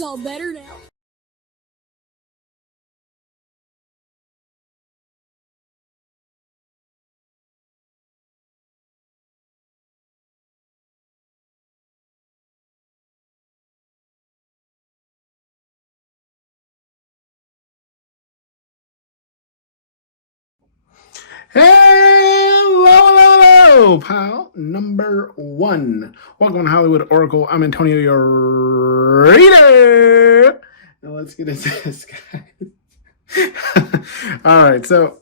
It's all better now. Hello, pal number one. Welcome to Hollywood Oracle. I'm Antonio, your reader. Now let's get into this, guys. All right, so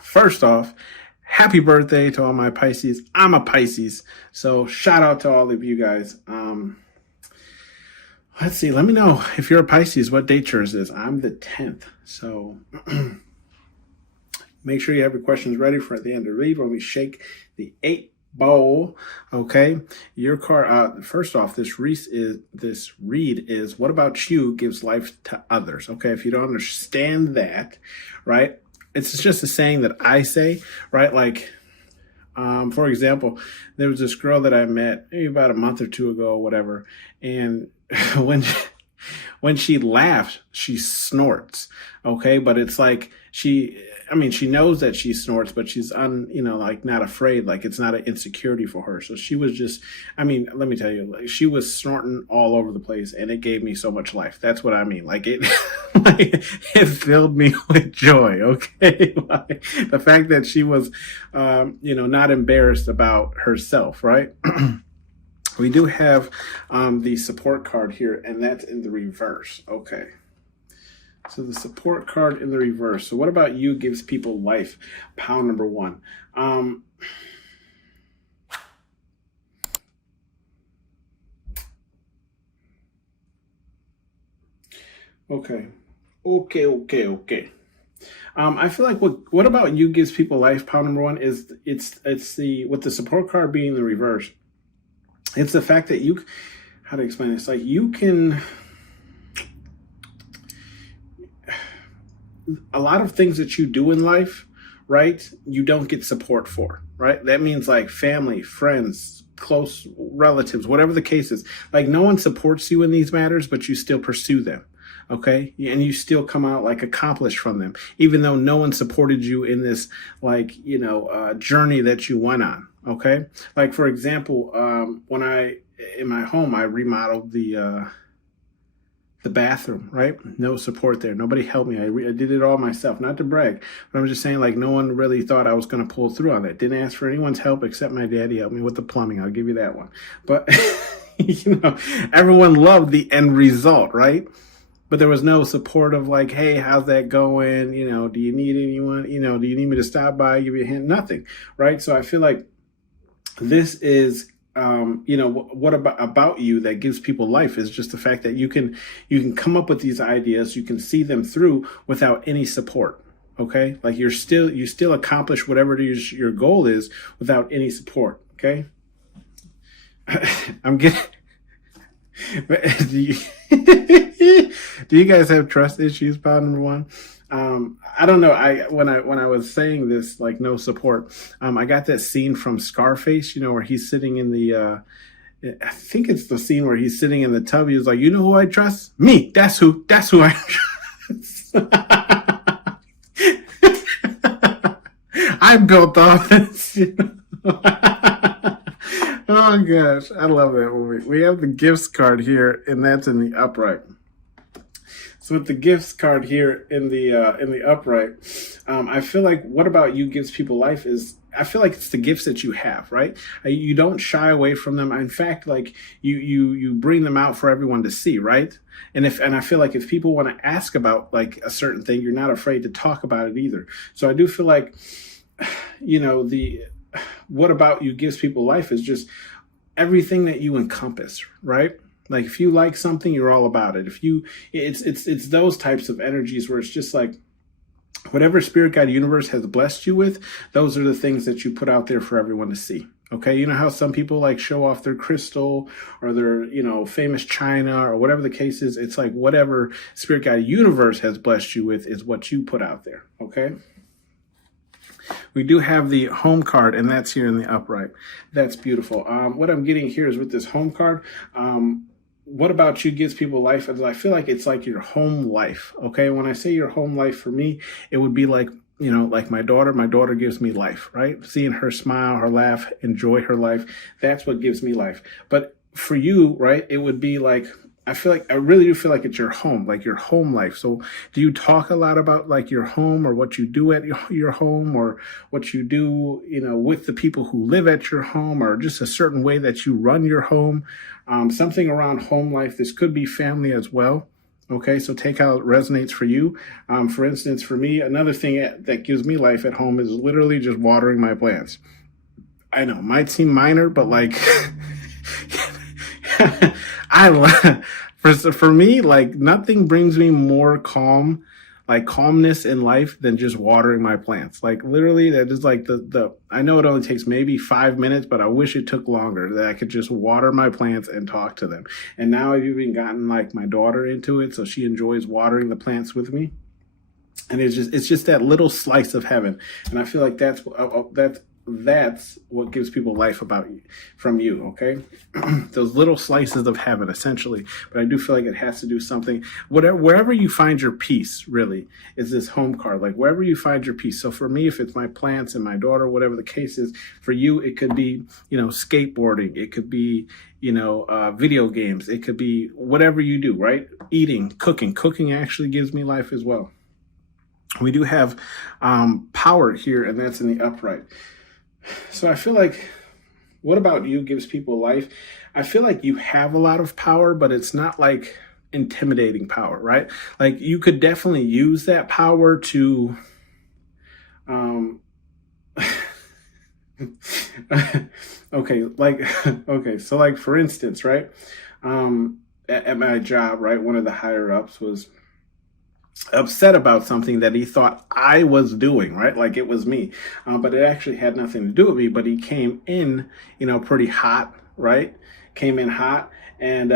first off, happy birthday to all my Pisces. I'm a Pisces, so shout out to all of you guys. Let's see. Let me know if you're a Pisces, what date yours is. I'm the 10th, so make sure you have your questions ready for at the end of the read when we shake the 8 ball. Okay, your card. First off, this read is what about you gives life to others. Okay, if you don't understand that, right? It's just a saying that I say, right? Like, for example, there was this girl that I met maybe about a month or two ago, or whatever, and when she laughs, she snorts. Okay, but it's like she knows that she snorts, but she's like not afraid. Like it's not an insecurity for her. So she was just, let me tell you, like she was snorting all over the place, and it gave me so much life. That's what I mean. Like it, it filled me with joy. Okay, like the fact that she was, not embarrassed about herself, right? We do have the support card here, and that's in the reverse. Okay. So the support card in the reverse. So what about you gives people life? Pound number one. Okay. I feel like what about you gives people life? Pound number one is it's the with the support card being the reverse. It's the fact that how to explain this? Like you can. A lot of things that you do in life, right, you don't get support for, right? That means like family, friends, close relatives, whatever the case is. Like no one supports you in these matters, but you still pursue them, okay? And you still come out like accomplished from them, even though no one supported you in this journey that you went on, okay? Like for example, in my home, I remodeled the bathroom, right? No support there. Nobody helped me. I did it all myself, not to brag, but I'm just saying like no one really thought I was going to pull through on that. Didn't ask for anyone's help except my daddy helped me with the plumbing. I'll give you that one. But, everyone loved the end result, right? But there was no support of like, hey, how's that going? Do you need anyone? Do you need me to stop by, give you a hand? Nothing, right? So I feel like this is what about you that gives people life is just the fact that you can come up with these ideas, you can see them through without any support. Okay, like you still accomplish whatever it is your goal is without any support. Okay, I'm getting. Do you guys have trust issues? Pound number one. I don't know. When I was saying this, like no support, I got that scene from Scarface, where he's sitting in the, I think it's the scene where he's sitting in the tub. He was like, you know who I trust? Me. That's who I trust. I built off this. Oh gosh, I love that movie. We have the gifts card here, and that's in the upright. So with the gifts card here in the upright, I feel like what about you gives people life is I feel like it's the gifts that you have, right? You don't shy away from them. In fact, like you bring them out for everyone to see, right? And I feel like if people want to ask about like a certain thing, you're not afraid to talk about it either. So I do feel like, the what about you gives people life is just everything that you encompass, right? Like if you like something, you're all about it. It's those types of energies where it's just like whatever spirit guide universe has blessed you with, those are the things that you put out there for everyone to see. Okay, you know how some people like show off their crystal or their, famous china or whatever the case is. It's like whatever spirit guide universe has blessed you with is what you put out there. Okay. We do have the home card, and that's here in the upright. That's beautiful. What I'm getting here is with this home card, what about you gives people life? I feel like it's like your home life. Okay. When I say your home life, for me, it would be like, like my daughter gives me life, right? Seeing her smile, her laugh, enjoy her life. That's what gives me life. But for you, right, it would be like, I really do feel like it's your home, like your home life. So do you talk a lot about like your home, or what you do at your home, or what you do, with the people who live at your home, or just a certain way that you run your home? Something around home life. This could be family as well. Okay, so take how it resonates for you. For instance, for me, another thing that gives me life at home is literally just watering my plants. I know, might seem minor, but like, for me, like nothing brings me more calmness in life than just watering my plants. Like literally, that is like I know it only takes maybe 5 minutes, but I wish it took longer, that I could just water my plants and talk to them. And now I've even gotten like my daughter into it, so she enjoys watering the plants with me. And it's just that little slice of heaven. And I feel like that's what gives people life from you. Okay. Those little slices of heaven, essentially. But I do feel like it has to do something, wherever you find your peace, really, is this home card. Like wherever you find your peace. So for me, if it's my plants and my daughter, whatever the case is, for you, it could be, skateboarding. It could be, video games. It could be whatever you do, right? Eating, cooking actually gives me life as well. We do have power here, and that's in the upright. So I feel like, what about you gives people life? I feel like you have a lot of power, but it's not like intimidating power, right? Like you could definitely use that power to, so like for instance, right? At my job, right? One of the higher ups was upset about something that he thought I was doing, right? Like it was me. But it actually had nothing to do with me, but he came in, pretty hot, right? Came in hot and,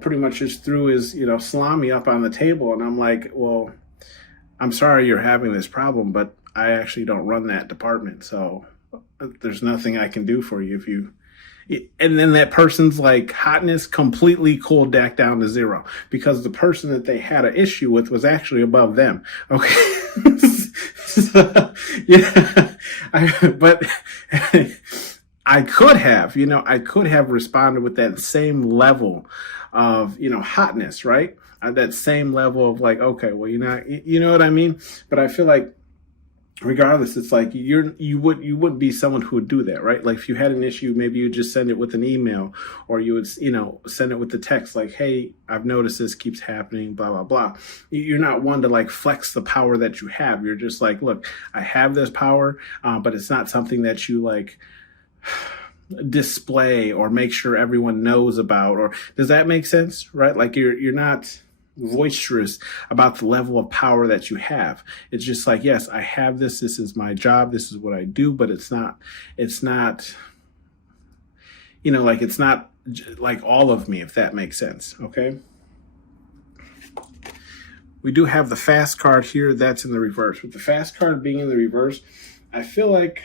pretty much just threw his, salami up on the table. And I'm like, well, I'm sorry you're having this problem, but I actually don't run that department. So there's nothing I can do for you if you... And then that person's like hotness completely cooled back down to zero, because the person that they had an issue with was actually above them. Okay. So, yeah, but I could have responded with that same level of, hotness, right? That same level of like, okay, well, you know what I mean? But I feel like, regardless, it's like you wouldn't be someone who would do that, right? Like if you had an issue, maybe you would just send it with an email, or you would send it with the text like, hey, I've noticed this keeps happening, blah blah blah. You're not one to like flex the power that you have. You're just like, look, I have this power, but it's not something that you like display or make sure everyone knows about. Or does that make sense? Right? Like you're not boisterous about the level of power that you have. It's just like, yes, I have this is my job, this is what I do, but it's not like it's not like all of me, if that makes sense. Okay, we do have the fast card here. That's in the reverse. With the fast card being in the reverse, I feel like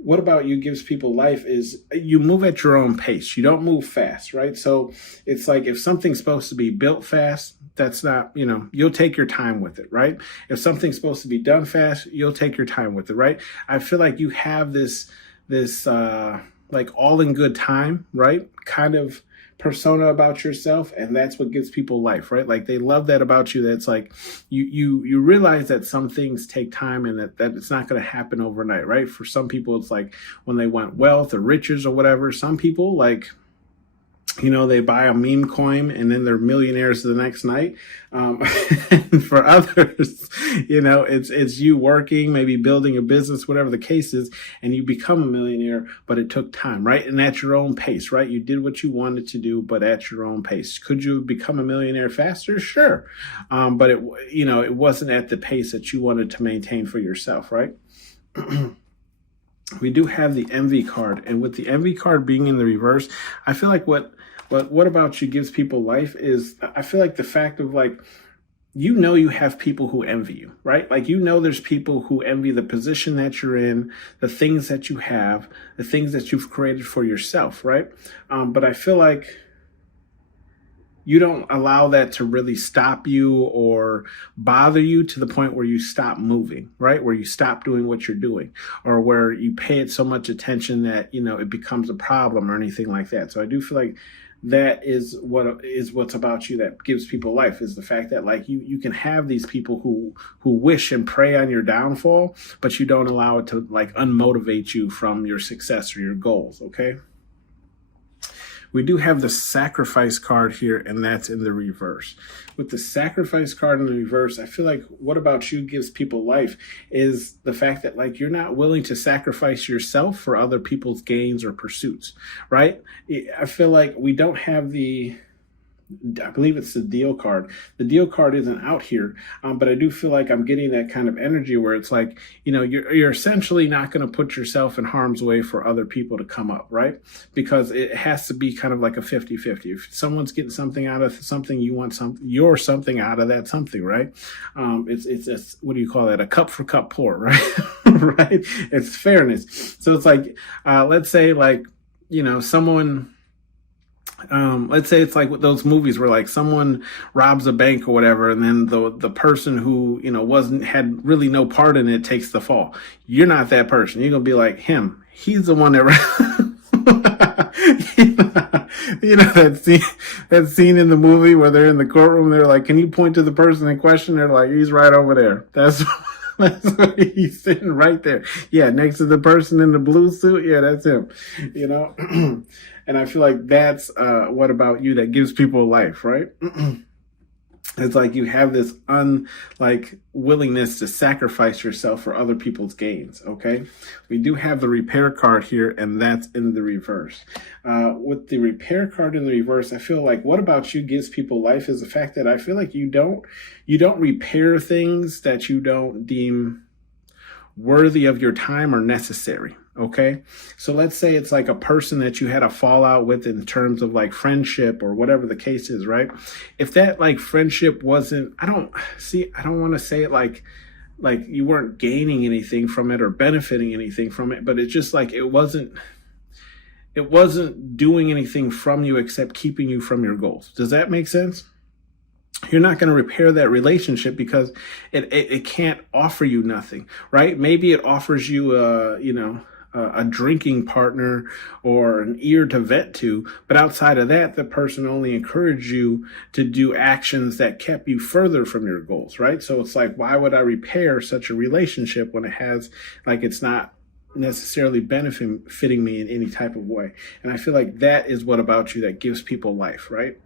what about you gives people life is you move at your own pace. You don't move fast, right? So it's like if something's supposed to be built fast, that's not, you'll take your time with it, right? If something's supposed to be done fast, you'll take your time with it, right? I feel like you have this like all in good time, right? Kind of persona about yourself, and that's what gives people life, right? Like they love that about you. That's like you realize that some things take time, and that it's not going to happen overnight, right? For some people, it's like when they want wealth or riches or whatever. Some people like, they buy a meme coin and then they're millionaires the next night. And for others, it's you working, maybe building a business, whatever the case is, and you become a millionaire, but it took time, right? And at your own pace, right? You did what you wanted to do, but at your own pace. Could you become a millionaire faster? Sure. But it wasn't at the pace that you wanted to maintain for yourself, right? We do have the envy card, and with the envy card being in the reverse, I feel like what about you gives people life is, I feel like the fact of like, you know you have people who envy you, right? Like, you know there's people who envy the position that you're in, the things that you have, the things that you've created for yourself, right? But I feel like you don't allow that to really stop you or bother you to the point where you stop moving, right? Where you stop doing what you're doing, or where you pay it so much attention that, it becomes a problem or anything like that. So I do feel like that is what's about you that gives people life, is the fact that, like, you can have these people who wish and pray on your downfall, but you don't allow it to, like, unmotivate you from your success or your goals. Okay. We do have the sacrifice card here, and that's in the reverse. With the sacrifice card in the reverse, I feel like what about you gives people life is the fact that, like, you're not willing to sacrifice yourself for other people's gains or pursuits, right? I feel like we don't have I believe it's the deal card. The deal card isn't out here, but I do feel like I'm getting that kind of energy where it's like, you're essentially not going to put yourself in harm's way for other people to come up, right? Because it has to be kind of like a 50-50. If someone's getting something out of something, you're something out of that something, right? It's what do you call that? A cup for cup pour, right? Right? It's fairness. So it's like, let's say, like, someone, let's say it's like with those movies where, like, someone robs a bank or whatever, and then the person who had really no part in it takes the fall. You're not that person. You're gonna be like him. He's the one that that scene in the movie where they're in the courtroom. They're like, "Can you point to the person in question?" They're like, "He's right over there." That's what he's sitting right there. Yeah, next to the person in the blue suit. Yeah, that's him. And I feel like that's what about you that gives people life, right? It's like you have this willingness to sacrifice yourself for other people's gains, okay? We do have the repair card here, and that's in the reverse. With the repair card in the reverse, I feel like what about you gives people life is the fact that I feel like you don't repair things that you don't deem worthy of your time or necessary. Okay. So let's say it's like a person that you had a fallout with in terms of, like, friendship or whatever the case is, right? If that, like, friendship wasn't, I don't want to say it like you weren't gaining anything from it or benefiting anything from it, but it's just like it wasn't doing anything from you except keeping you from your goals. Does that make sense? You're not going to repair that relationship because it can't offer you nothing, right? Maybe it offers you a drinking partner or an ear to vent to, but outside of that, the person only encouraged you to do actions that kept you further from your goals, right? So it's like, why would I repair such a relationship when it's not necessarily benefiting me in any type of way? And I feel like that is what about you that gives people life, right?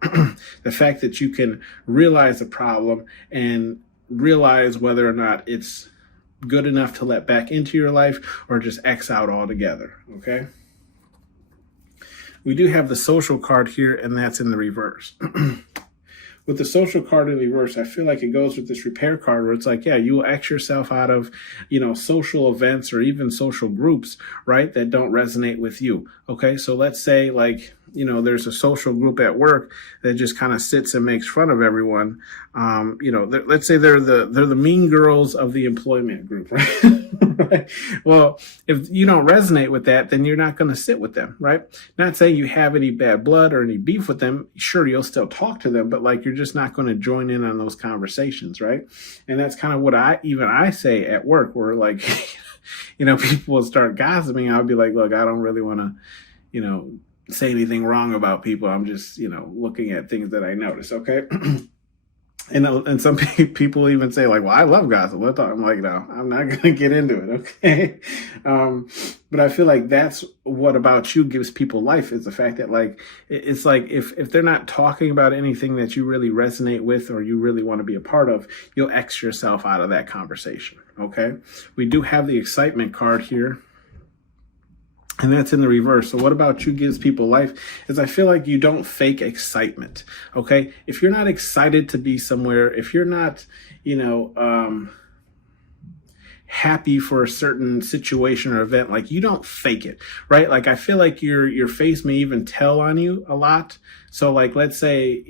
The fact that you can realize the problem and realize whether or not it's good enough to let back into your life or just X out altogether. Okay. We do have the social card here, and that's in the reverse. With the social card in reverse, I feel like it goes with this repair card where it's like, yeah, you will X yourself out of, social events or even social groups, right, that don't resonate with you. Okay. So let's say, like, there's a social group at work that just kind of sits and makes fun of everyone. Let's say they're the mean girls of the employment group, right? Right? Well, if you don't resonate with that, then you're not going to sit with them, right? Not saying you have any bad blood or any beef with them. Sure, you'll still talk to them, but, like, you're just not going to join in on those conversations, right? And that's kind of what I say at work, where, like, people will start gossiping. I'll be like, look, I don't really want to, say anything wrong about people. I'm just, looking at things that I notice. Okay. And some people even say, like, well, I love gossip. I'm like, no, I'm not going to get into it. Okay. But I feel like that's what about you gives people life, is the fact that, like, it's like if they're not talking about anything that you really resonate with or you really want to be a part of, you'll X yourself out of that conversation. Okay. We do have the excitement card here, and that's in the reverse. So what about you gives people life is I feel like you don't fake excitement. Okay. If you're not excited to be somewhere, if you're not, happy for a certain situation or event, like, you don't fake it, right? Like, I feel like your face may even tell on you a lot. So, like, let's say,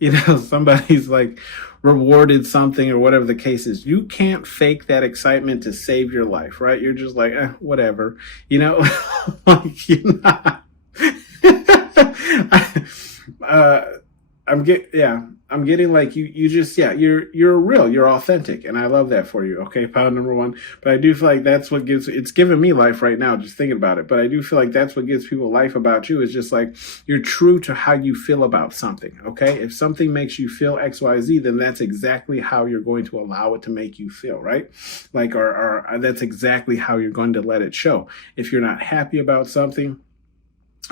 somebody's, like, rewarded something or whatever the case is. You can't fake that excitement to save your life, right? You're just like, whatever, you know, like you're not. uh, I'm getting like you just, you're real, you're authentic. And I love that for you. Okay. Pound number one. But I do feel like that's what it's giving me life right now, just thinking about it. But I do feel like that's what gives people life about you, is just like, you're true to how you feel about something. Okay. If something makes you feel XYZ, then that's exactly how you're going to allow it to make you feel, right? Like, or that's exactly how you're going to let it show. If you're not happy about something,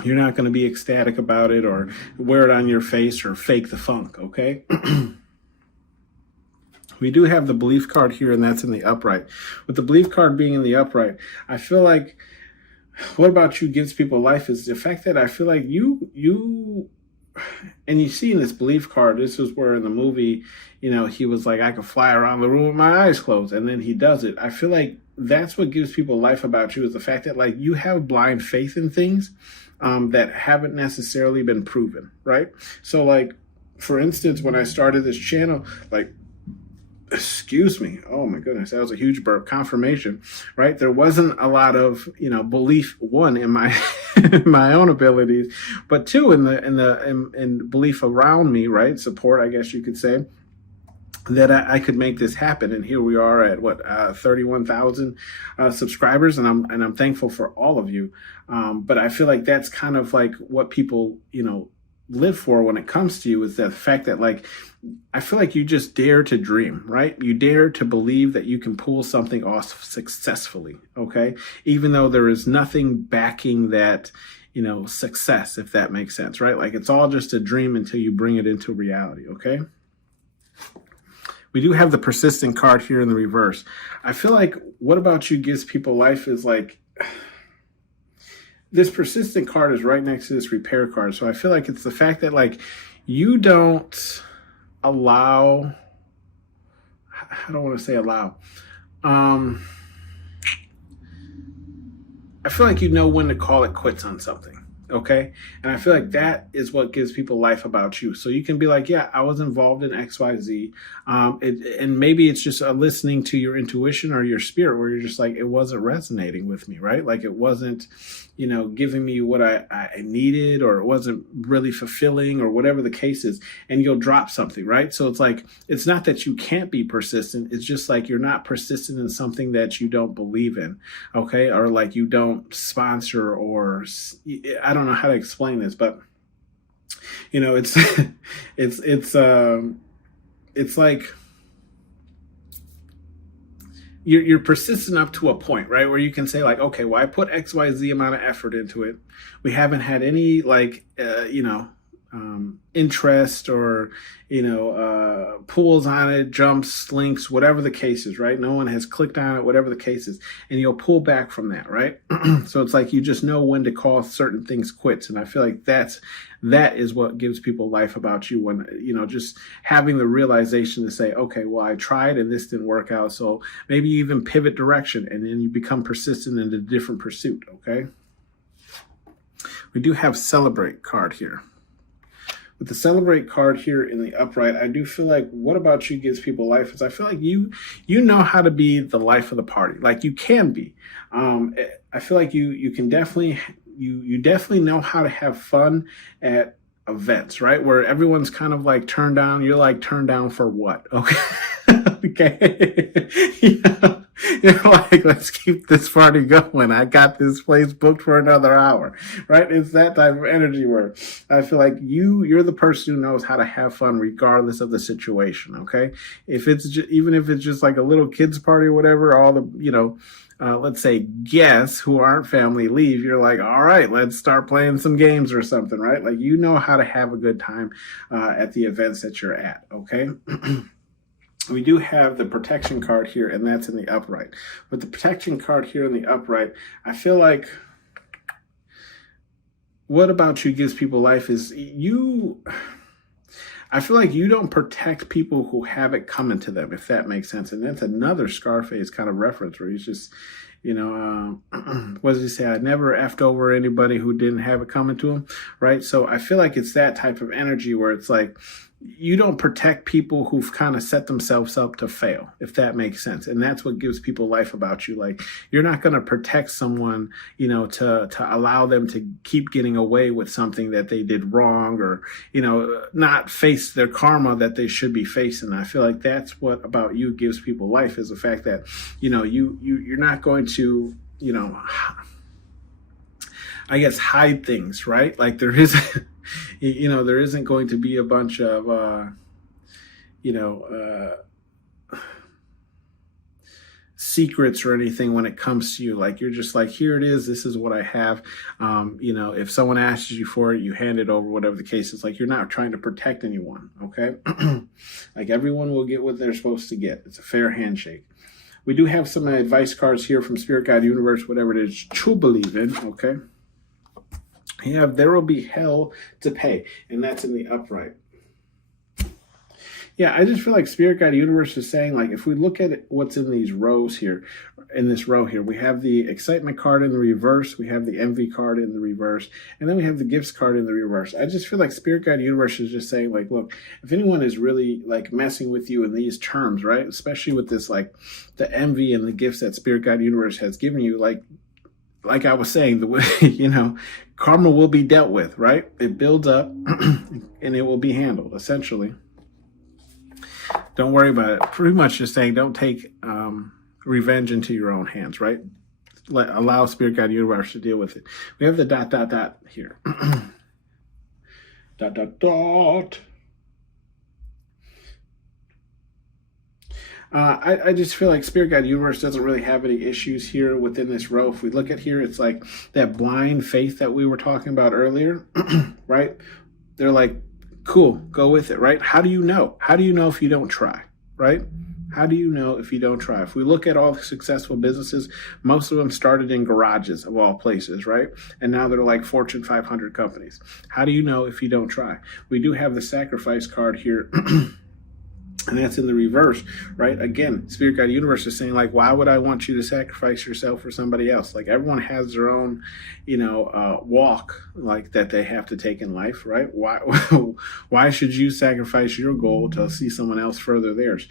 you're not going to be ecstatic about it or wear it on your face or fake the funk, okay? We do have the belief card here, and that's in the upright. With the belief card being in the upright, I feel like what about you gives people life is the fact that I feel like you and you see in this belief card, this is where in the movie, you know, he was like, I could fly around the room with my eyes closed, and then he does it. I feel like that's what gives people life about you, is the fact that like you have blind faith in things that haven't necessarily been proven, right? So like, for instance, when I started this channel, like, excuse me, oh my goodness, that was a huge burp. Confirmation, right? There wasn't a lot of, you know, belief, one, in my in my own abilities, but two, in belief around me, right? Support, I guess you could say, that I could make this happen. And here we are at 31,000 subscribers, and I'm thankful for all of you. But I feel like that's kind of like what people, you know, live for when it comes to you, is the fact that like, I feel like you just dare to dream, right? You dare to believe that you can pull something off successfully. Okay. Even though there is nothing backing that, you know, success, if that makes sense, right? Like, it's all just a dream until you bring it into reality. Okay. We do have the persistent card here in the reverse. I feel like what about you gives people life is like, this persistent card is right next to this repair card. So I feel like it's the fact that like you don't allow, I don't want to say allow. I feel like you know when to call it quits on something. Okay. And I feel like that is what gives people life about you. So you can be like, yeah, I was involved in XYZ. And maybe it's just listening to your intuition or your spirit, where you're just like, it wasn't resonating with me, right? Like, it wasn't, you know, giving me what I needed, or it wasn't really fulfilling, or whatever the case is. And you'll drop something, right? So it's like, it's not that you can't be persistent. It's just like, you're not persistent in something that you don't believe in. Okay. Or like, you don't sponsor, or I don't know how to explain this, but you know, it's it's like you're persistent up to a point, right, where you can say like, okay, well, I put XYZ amount of effort into it. We haven't had any like interest, or pulls on it, jumps, links, whatever the case is, right? No one has clicked on it, whatever the case is, and you'll pull back from that, right? So it's like you just know when to call certain things quits. And I feel like that is what gives people life about you, when just having the realization to say, okay, well, I tried and this didn't work out, so maybe you even pivot direction, and then you become persistent in a different pursuit. Okay, we do have celebrate card here. With the celebrate card here in the upright, I do feel like what about you gives people life is I feel like you know how to be the life of the party. Like, you can be. I feel like you can definitely, you definitely know how to have fun at events, right? Where everyone's kind of like turned down. You're like, turned down for what? Okay. Okay. You're like, let's keep this party going. I got this place booked for another hour, right? It's that type of energy where I feel like you're the person who knows how to have fun regardless of the situation. Okay. If it's even if it's just like a little kids party or whatever, all the, let's say guests who aren't family leave, you're like, all right, let's start playing some games or something, right? Like, you know how to have a good time at the events that you're at. Okay. We do have the protection card here, and that's in the upright. With the protection card here in the upright, I feel like what about you gives people life is I feel like you don't protect people who have it coming to them, if that makes sense. And that's another Scarface kind of reference where he's just, what does he say? I never effed over anybody who didn't have it coming to him, right? So I feel like it's that type of energy where it's like, you don't protect people who've kind of set themselves up to fail, if that makes sense. And that's what gives people life about you. Like, you're not going to protect someone, to allow them to keep getting away with something that they did wrong, or, not face their karma that they should be facing. I feel like that's what about you gives people life, is the fact that, you're not going to, I guess, hide things, right? Like, there is, there isn't going to be a bunch of, secrets or anything when it comes to you. Like, you're just like, here it is. This is what I have. If someone asks you for it, you hand it over, whatever the case is. Like, you're not trying to protect anyone. Okay. Like, everyone will get what they're supposed to get. It's a fair handshake. We do have some advice cards here from Spirit Guide Universe, whatever it is you believe in. Okay. You have there will be hell to pay, and that's in the upright. Yeah, I just feel like Spirit Guide Universe is saying, like, if we look at what's in these rows here, in this row here, we have the excitement card in the reverse, we have the envy card in the reverse, and then we have the gifts card in the reverse. I just feel like Spirit Guide Universe is just saying, like, look, if anyone is really, like, messing with you in these terms, right, especially with this, like, the envy and the gifts that Spirit Guide Universe has given you, like I was saying, the way, karma will be dealt with, right? It builds up and it will be handled, essentially. Don't worry about it. Pretty much just saying, don't take revenge into your own hands, right? Allow Spirit Guide Universe to deal with it. We have the ... here. ... I just feel like Spirit Guide Universe doesn't really have any issues here within this row. If we look at here, it's like that blind faith that we were talking about earlier, right? They're like, cool, go with it, right? How do you know? How do you know if you don't try, right? How do you know if you don't try? If we look at all the successful businesses, most of them started in garages of all places, right? And now they're like Fortune 500 companies. How do you know if you don't try? We do have the sacrifice card here. And that's in the reverse, right? Again, Spirit Guide Universe is saying, like, why would I want you to sacrifice yourself for somebody else? Like, everyone has their own, walk, like, that they have to take in life, right? Why should you sacrifice your goal to see someone else further theirs?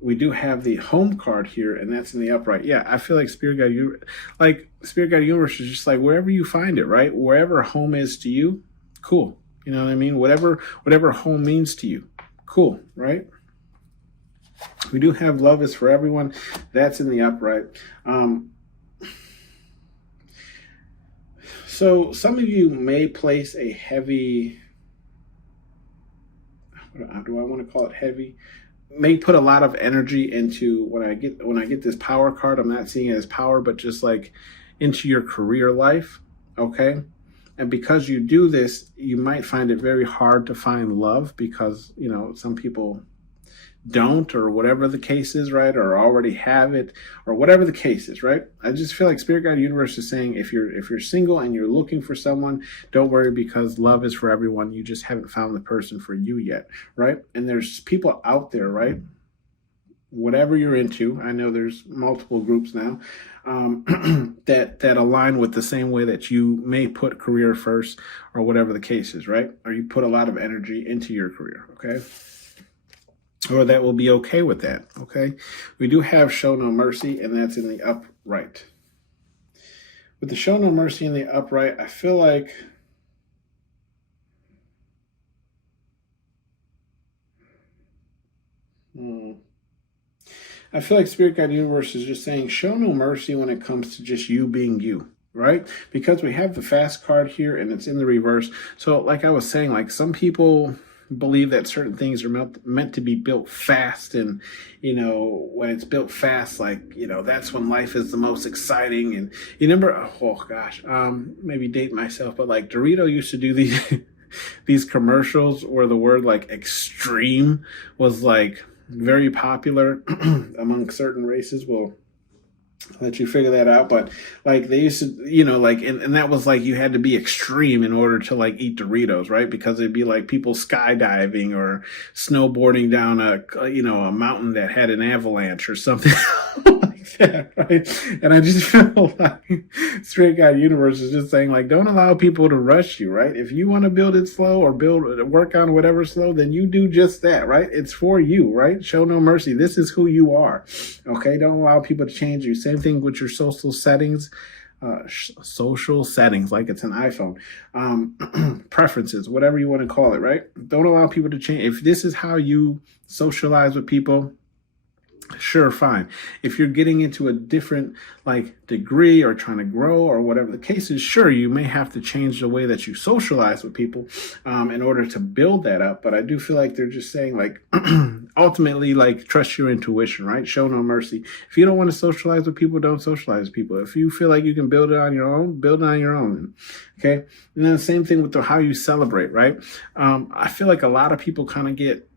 We do have the home card here, and that's in the upright. Yeah, I feel like Spirit Guide Universe is just like, wherever you find it, right? Wherever home is to you, cool. You know what I mean? Whatever home means to you. Cool, right? We do have love is for everyone. That's in the upright. So some of you may place a heavy, do I want to call it heavy? May put a lot of energy into when I get this power card. I'm not seeing it as power, but just like into your career life. Okay. And because you do this, you might find it very hard to find love because, some people don't, or whatever the case is, right? Or already have it, or whatever the case is, right? I just feel like Spirit Guide Universe is saying, if you're single and you're looking for someone, don't worry, because love is for everyone. You just haven't found the person for you yet, right? And there's people out there, right? Whatever you're into, I know there's multiple groups now that align with the same way that you may put career first, or whatever the case is, right? Or you put a lot of energy into your career, okay? Or that will be okay with that, okay? We do have show no mercy, and that's in the upright. With the show no mercy in the upright, I feel like Spirit Guide Universe is just saying, show no mercy when it comes to just you being you, right? Because we have the fast card here and it's in the reverse. So like I was saying, like, some people believe that certain things are meant to be built fast. And, when it's built fast, like, that's when life is the most exciting. And you remember, maybe date myself, but like Dorito used to do these commercials where the word like extreme was like very popular among certain races. Well, let you figure that out. But like they used to, and that was like you had to be extreme in order to like eat Doritos, right? Because it'd be like people skydiving or snowboarding down a mountain that had an avalanche or something like Yeah, right. And I just feel like Straight Guy Universe is just saying, like, don't allow people to rush you, right? If you want to build it slow or work on whatever slow, then you do just that, right? It's for you, right? Show no mercy. This is who you are. Okay. Don't allow people to change you. Same thing with your social settings. Social settings, like it's an iPhone, preferences, whatever you want to call it, right? Don't allow people to change. If this is how you socialize with people, sure, fine. If you're getting into a different like degree or trying to grow or whatever the case is, sure, you may have to change the way that you socialize with people in order to build that up. But I do feel like they're just saying, like, ultimately, like, trust your intuition, right? Show no mercy. If you don't want to socialize with people, don't socialize with people. If you feel like you can build it on your own, build it on your own. Okay. And then the same thing with how you celebrate, right? I feel like a lot of people kind of get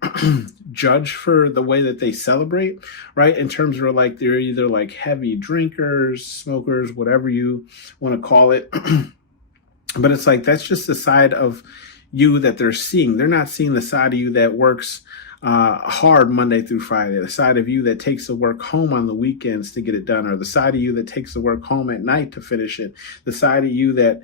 judged for the way that they celebrate, right? In terms of like, they're either like heavy drinkers, smokers, whatever you want to call it. But it's like, that's just the side of you that they're seeing. They're not seeing the side of you that works hard Monday through Friday, the side of you that takes the work home on the weekends to get it done, or the side of you that takes the work home at night to finish it, the side of you that,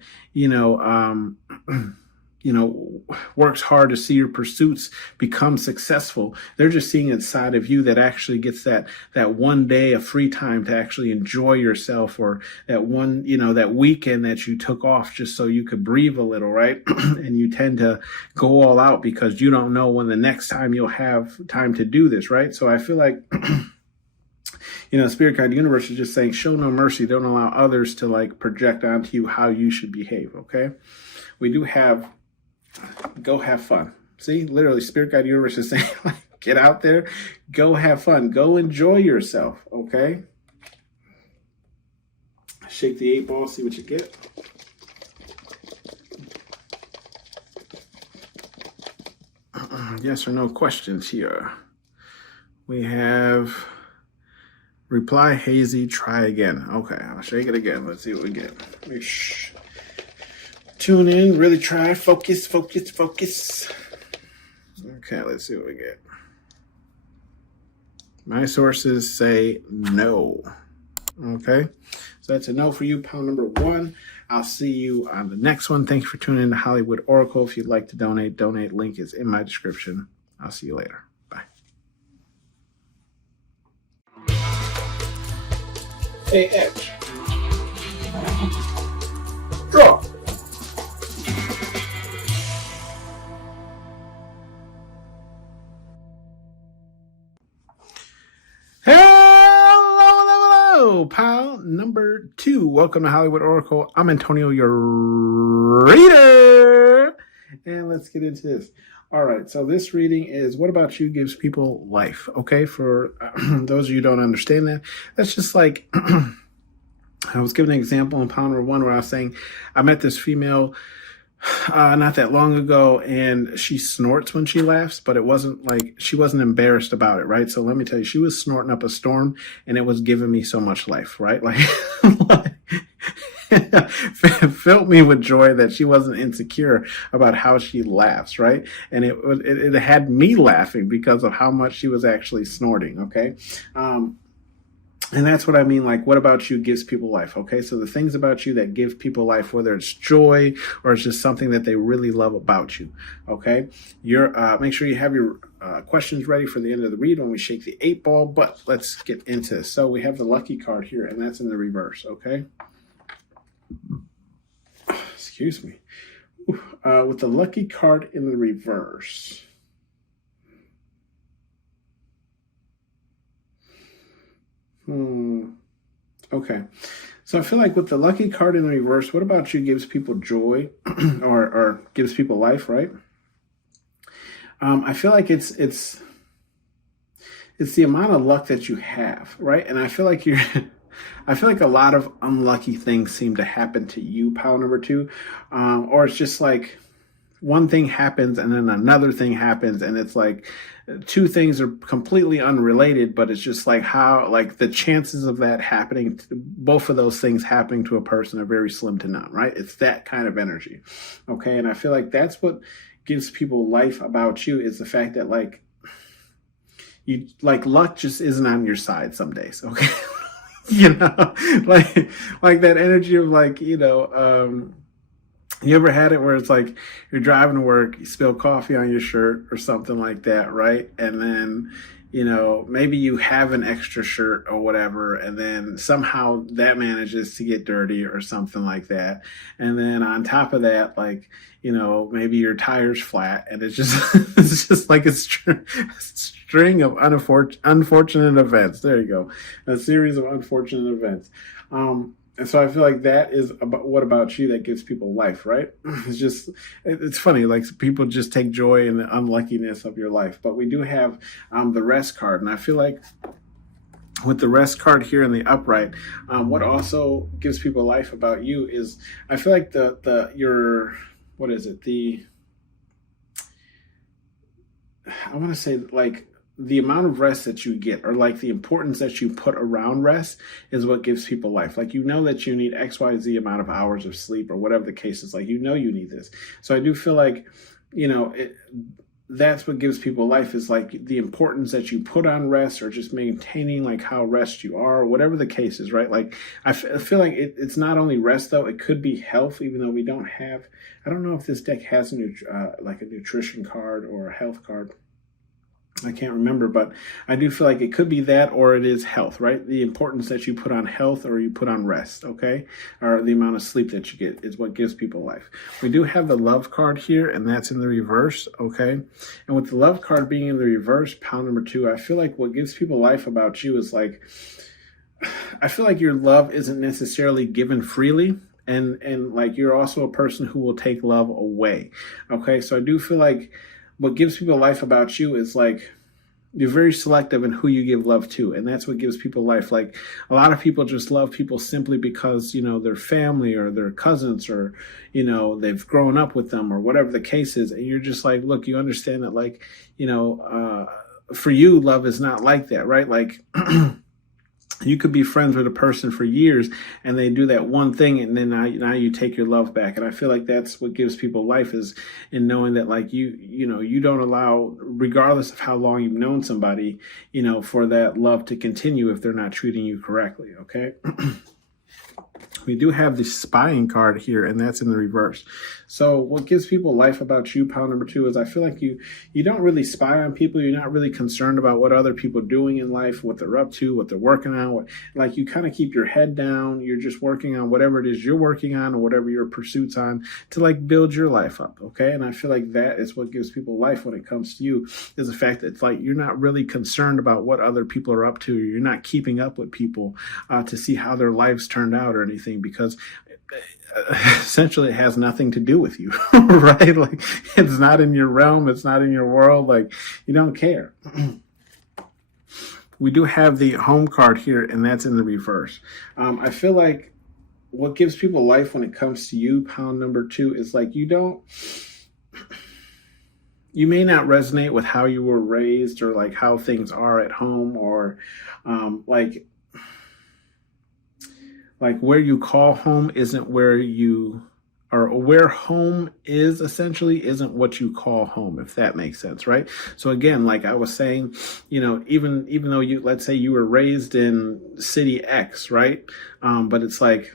works hard to see your pursuits become successful. They're just seeing a side of you that actually gets that one day of free time to actually enjoy yourself, or that one, that weekend that you took off just so you could breathe a little, right? And you tend to go all out because you don't know when the next time you'll have time to do this, right? So I feel like Spirit Guide Universe is just saying, show no mercy. Don't allow others to like project onto you how you should behave. Okay. We do have go have fun. See, literally, Spirit Guide Universe is saying, like, get out there, go have fun, go enjoy yourself. Okay. Shake the 8-ball, see what you get. Yes or no questions here. We have reply hazy, try again. Okay, I'll shake it again. Let's see what we get. Tune in, really try, focus. Okay, let's see what we get. My sources say no. Okay, so that's a no for you, pound number 1. I'll see you on the next one. Thank you for tuning in to Hollywood Oracle. If you'd like to donate, link is in my description. I'll see you later. Bye. Hey, Edge. Draw. Hello, pal number 2. Welcome to Hollywood Oracle. I'm Antonio, your reader. And let's get into this. All right, so this reading is What About You Gives People Life. Okay, for those of you who don't understand that, that's just like, I was giving an example in pound number 1 where I was saying, I met this female not that long ago, and she snorts when she laughs, but it wasn't like, she wasn't embarrassed about it, right? So let me tell you, she was snorting up a storm, and it was giving me so much life, right? Like, filled me with joy that she wasn't insecure about how she laughs, right? And it had me laughing because of how much she was actually snorting, okay? And that's what I mean, like, what about you gives people life, okay? So the things about you that give people life, whether it's joy or it's just something that they really love about you, okay? Make sure you have your questions ready for the end of the read when we shake the 8-ball, but let's get into this. So we have the lucky card here, and that's in the reverse, okay? Excuse me. With the lucky card in the reverse. Okay. So I feel like with the lucky card in the reverse, what about you gives people joy or gives people life, right? I feel like it's the amount of luck that you have, right? And I feel like I feel like a lot of unlucky things seem to happen to you, pal number 2. Or it's just like one thing happens and then another thing happens, and it's like 2 things are completely unrelated, but it's just like how, like, the chances of that happening, both of those things happening to a person are very slim to none, right? It's that kind of energy. Okay. And I feel like that's what gives people life about you, is the fact that, like, you, like, luck just isn't on your side some days. Okay. you know, like that energy of like, you ever had it where it's like you're driving to work, you spill coffee on your shirt or something like that, right? And then, maybe you have an extra shirt or whatever, and then somehow that manages to get dirty or something like that. And then on top of that, like, maybe your tire's flat and it's just it's just like a string of unfortunate events. There you go. A series of unfortunate events. And so I feel like that is about what about you that gives people life, right? It's funny, like people just take joy in the unluckiness of your life. But we do have the rest card. And I feel like with the rest card here in the upright, what also gives people life about you is I feel like what is it? I want to say like the amount of rest that you get, or like the importance that you put around rest, is what gives people life. Like, that you need XYZ amount of hours of sleep or whatever the case is. Like, you need this. So I do feel like, that's what gives people life, is like the importance that you put on rest, or just maintaining like how rest you are, whatever the case is, right? Like I feel like it's not only rest though, it could be health, even though I don't know if this deck has like a nutrition card or a health card. I can't remember, but I do feel like it could be that, or it is health, right? The importance that you put on health or you put on rest, okay? Or the amount of sleep that you get is what gives people life. We do have the love card here, and that's in the reverse, okay? And with the love card being in the reverse, pile number 2, I feel like what gives people life about you is like, I feel like your love isn't necessarily given freely. And like you're also a person who will take love away, okay? So I do feel like what gives people life about you is like you're very selective in who you give love to, and that's what gives people life. Like a lot of people just love people simply because they're family or they're cousins, or they've grown up with them, or whatever the case is. And you're just like, look, you understand that, like, for you, love is not like that, right? Like you could be friends with a person for years and they do that one thing, and then now you take your love back. And I feel like that's what gives people life, is in knowing that like you don't allow, regardless of how long you've known somebody, for that love to continue if they're not treating you correctly. Okay. We do have the spying card here, and that's in the reverse. So what gives people life about you, pile number 2, is I feel like you don't really spy on people. You're not really concerned about what other people are doing in life, what they're up to, what they're working on. Like you kind of keep your head down. You're just working on whatever it is you're working on, or whatever your pursuit's on, to like build your life up. Okay. And I feel like that is what gives people life when it comes to you, is the fact that it's like you're not really concerned about what other people are up to. You're not keeping up with people to see how their lives turned out or anything, because essentially it has nothing to do with you, right? Like it's not in your realm, it's not in your world, like you don't care. We do have the home card here, and that's in the reverse. I feel like what gives people life when it comes to you, pile number 2, is like you may not resonate with how you were raised, or like how things are at home, or like where you call home isn't where you, or where home is essentially isn't what you call home, if that makes sense, right? So again, like I was saying, even though let's say you were raised in city X, right? But it's like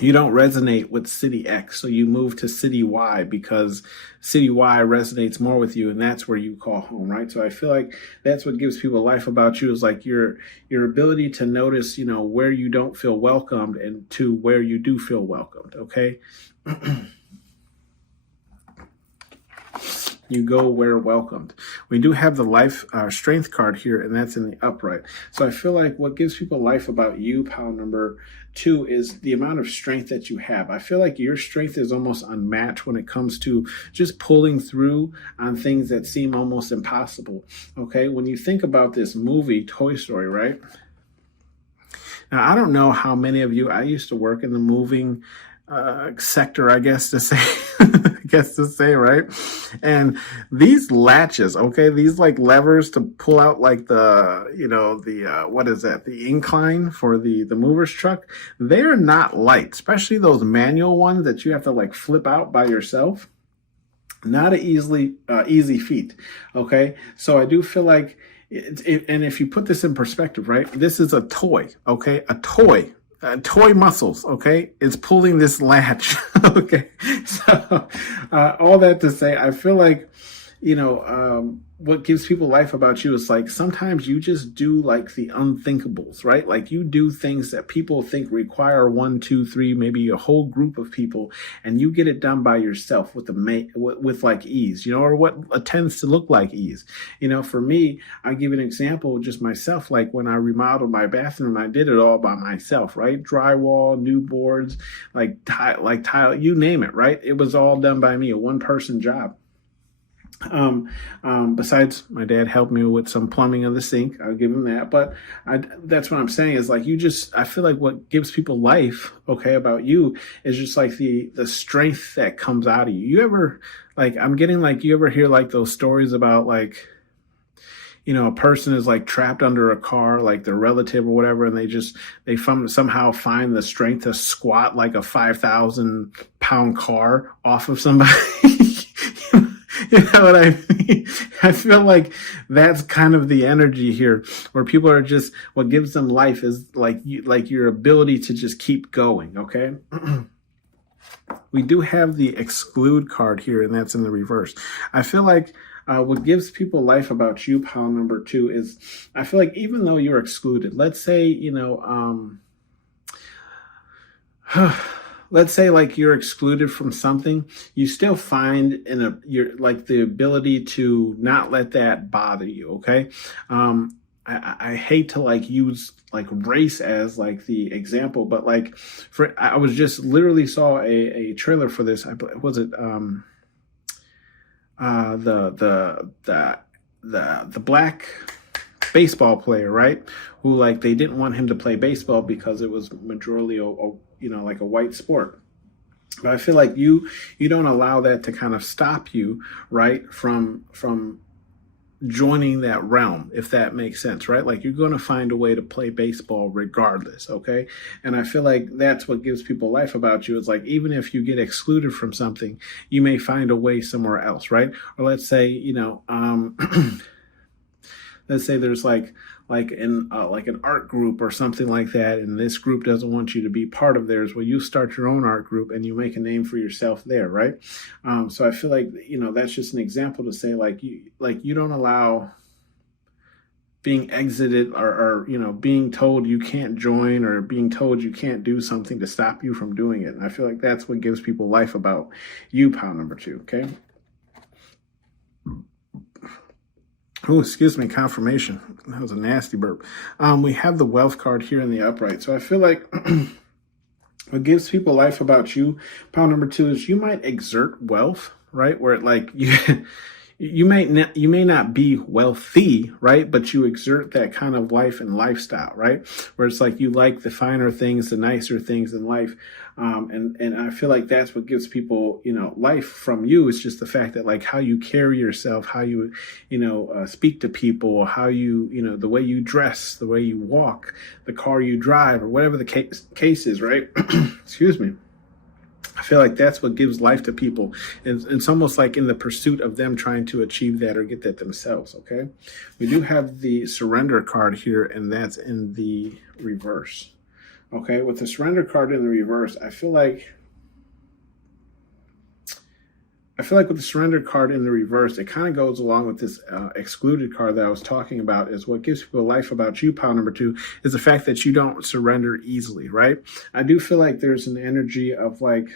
you don't resonate with city X, so you move to city Y because city Y resonates more with you, and that's where you call home, right? So I feel like that's what gives people life about you, is like your ability to notice, where you don't feel welcomed, and to where you do feel welcomed, okay? You go where welcomed. We do have the life strength card here, and that's in the upright. So I feel like what gives people life about you, pile number 2, is the amount of strength that you have. I feel like your strength is almost unmatched when it comes to just pulling through on things that seem almost impossible. Okay, when you think about this movie, Toy Story, right? Now, I don't know how many of you, I used to work in the moving sector, I guess to say, right? And these latches, okay, these like levers to pull out like what is that? The incline for the mover's truck. They're not light, especially those manual ones that you have to like flip out by yourself. Not an easy feat. Okay. So I do feel like, And if you put this in perspective, right, this is a toy, okay, toy muscles, okay, is pulling this latch. Okay, so all that to say, I feel like, what gives people life about you is like sometimes you just do like the unthinkables, right? Like you do things that people think require one, two, three, maybe a whole group of people, and you get it done by yourself with like ease, or what tends to look like ease. For me, I give an example, just myself. Like when I remodeled my bathroom, I did it all by myself, right? Drywall, new boards, like tile, you name it, right? It was all done by me, a one-person job. Besides my dad helped me with some plumbing of the sink, I'll give him that. But that's what I'm saying is like, I feel like what gives people life, okay, about you is just like the strength that comes out of you. You ever, like, you ever hear like those stories about like, a person is like trapped under a car, like their relative or whatever, and they somehow find the strength to squat like a 5,000-pound car off of somebody. You know what I mean? I feel like that's kind of the energy here, where people are just, what gives them life is like your ability to just keep going. Okay. We do have the exclude card here, and that's in the reverse. I feel like what gives people life about you, pile number 2, is I feel like even though you're excluded, let's say, let's say like you're excluded from something, you still find you're like the ability to not let that bother you. Okay. I hate to like use like race as like the example, but like I was just literally saw a trailer for this. Was it the black baseball player, right? Who like they didn't want him to play baseball because it was majorly like a white sport. But I feel like you don't allow that to kind of stop you, right, from joining that realm, if that makes sense, right? Like you're going to find a way to play baseball regardless, okay? And I feel like that's what gives people life about you. It's like even if you get excluded from something, you may find a way somewhere else, right? Or let's say, let's say there's like an art group or something like that, and this group doesn't want you to be part of theirs. Well, you start your own art group and you make a name for yourself there, right? So I feel like that's just an example to say like you don't allow being exited or being told you can't join or being told you can't do something to stop you from doing it. And I feel like that's what gives people life about you, pile number 2. Okay. Oh, excuse me, confirmation. That was a nasty burp. We have the wealth card here in the upright. So I feel like what gives people life about you, pile number 2, is you might exert wealth, right? Where you may not be wealthy, right? But you exert that kind of life and lifestyle, right? Where it's like you like the finer things, the nicer things in life. And I feel like that's what gives people, life from you. It's just the fact that like how you carry yourself, how you, speak to people, how you, the way you dress, the way you walk, the car you drive, or whatever the case is, right? Excuse me. I feel like that's what gives life to people. And it's almost like in the pursuit of them trying to achieve that or get that themselves, okay? We do have the surrender card here, and that's in the reverse. Okay, with the surrender card in the reverse, I feel like with the surrender card in the reverse, it kind of goes along with this excluded card that I was talking about. Is what gives people life about you, pile number 2, is the fact that you don't surrender easily, right? I do feel like there's an energy of like,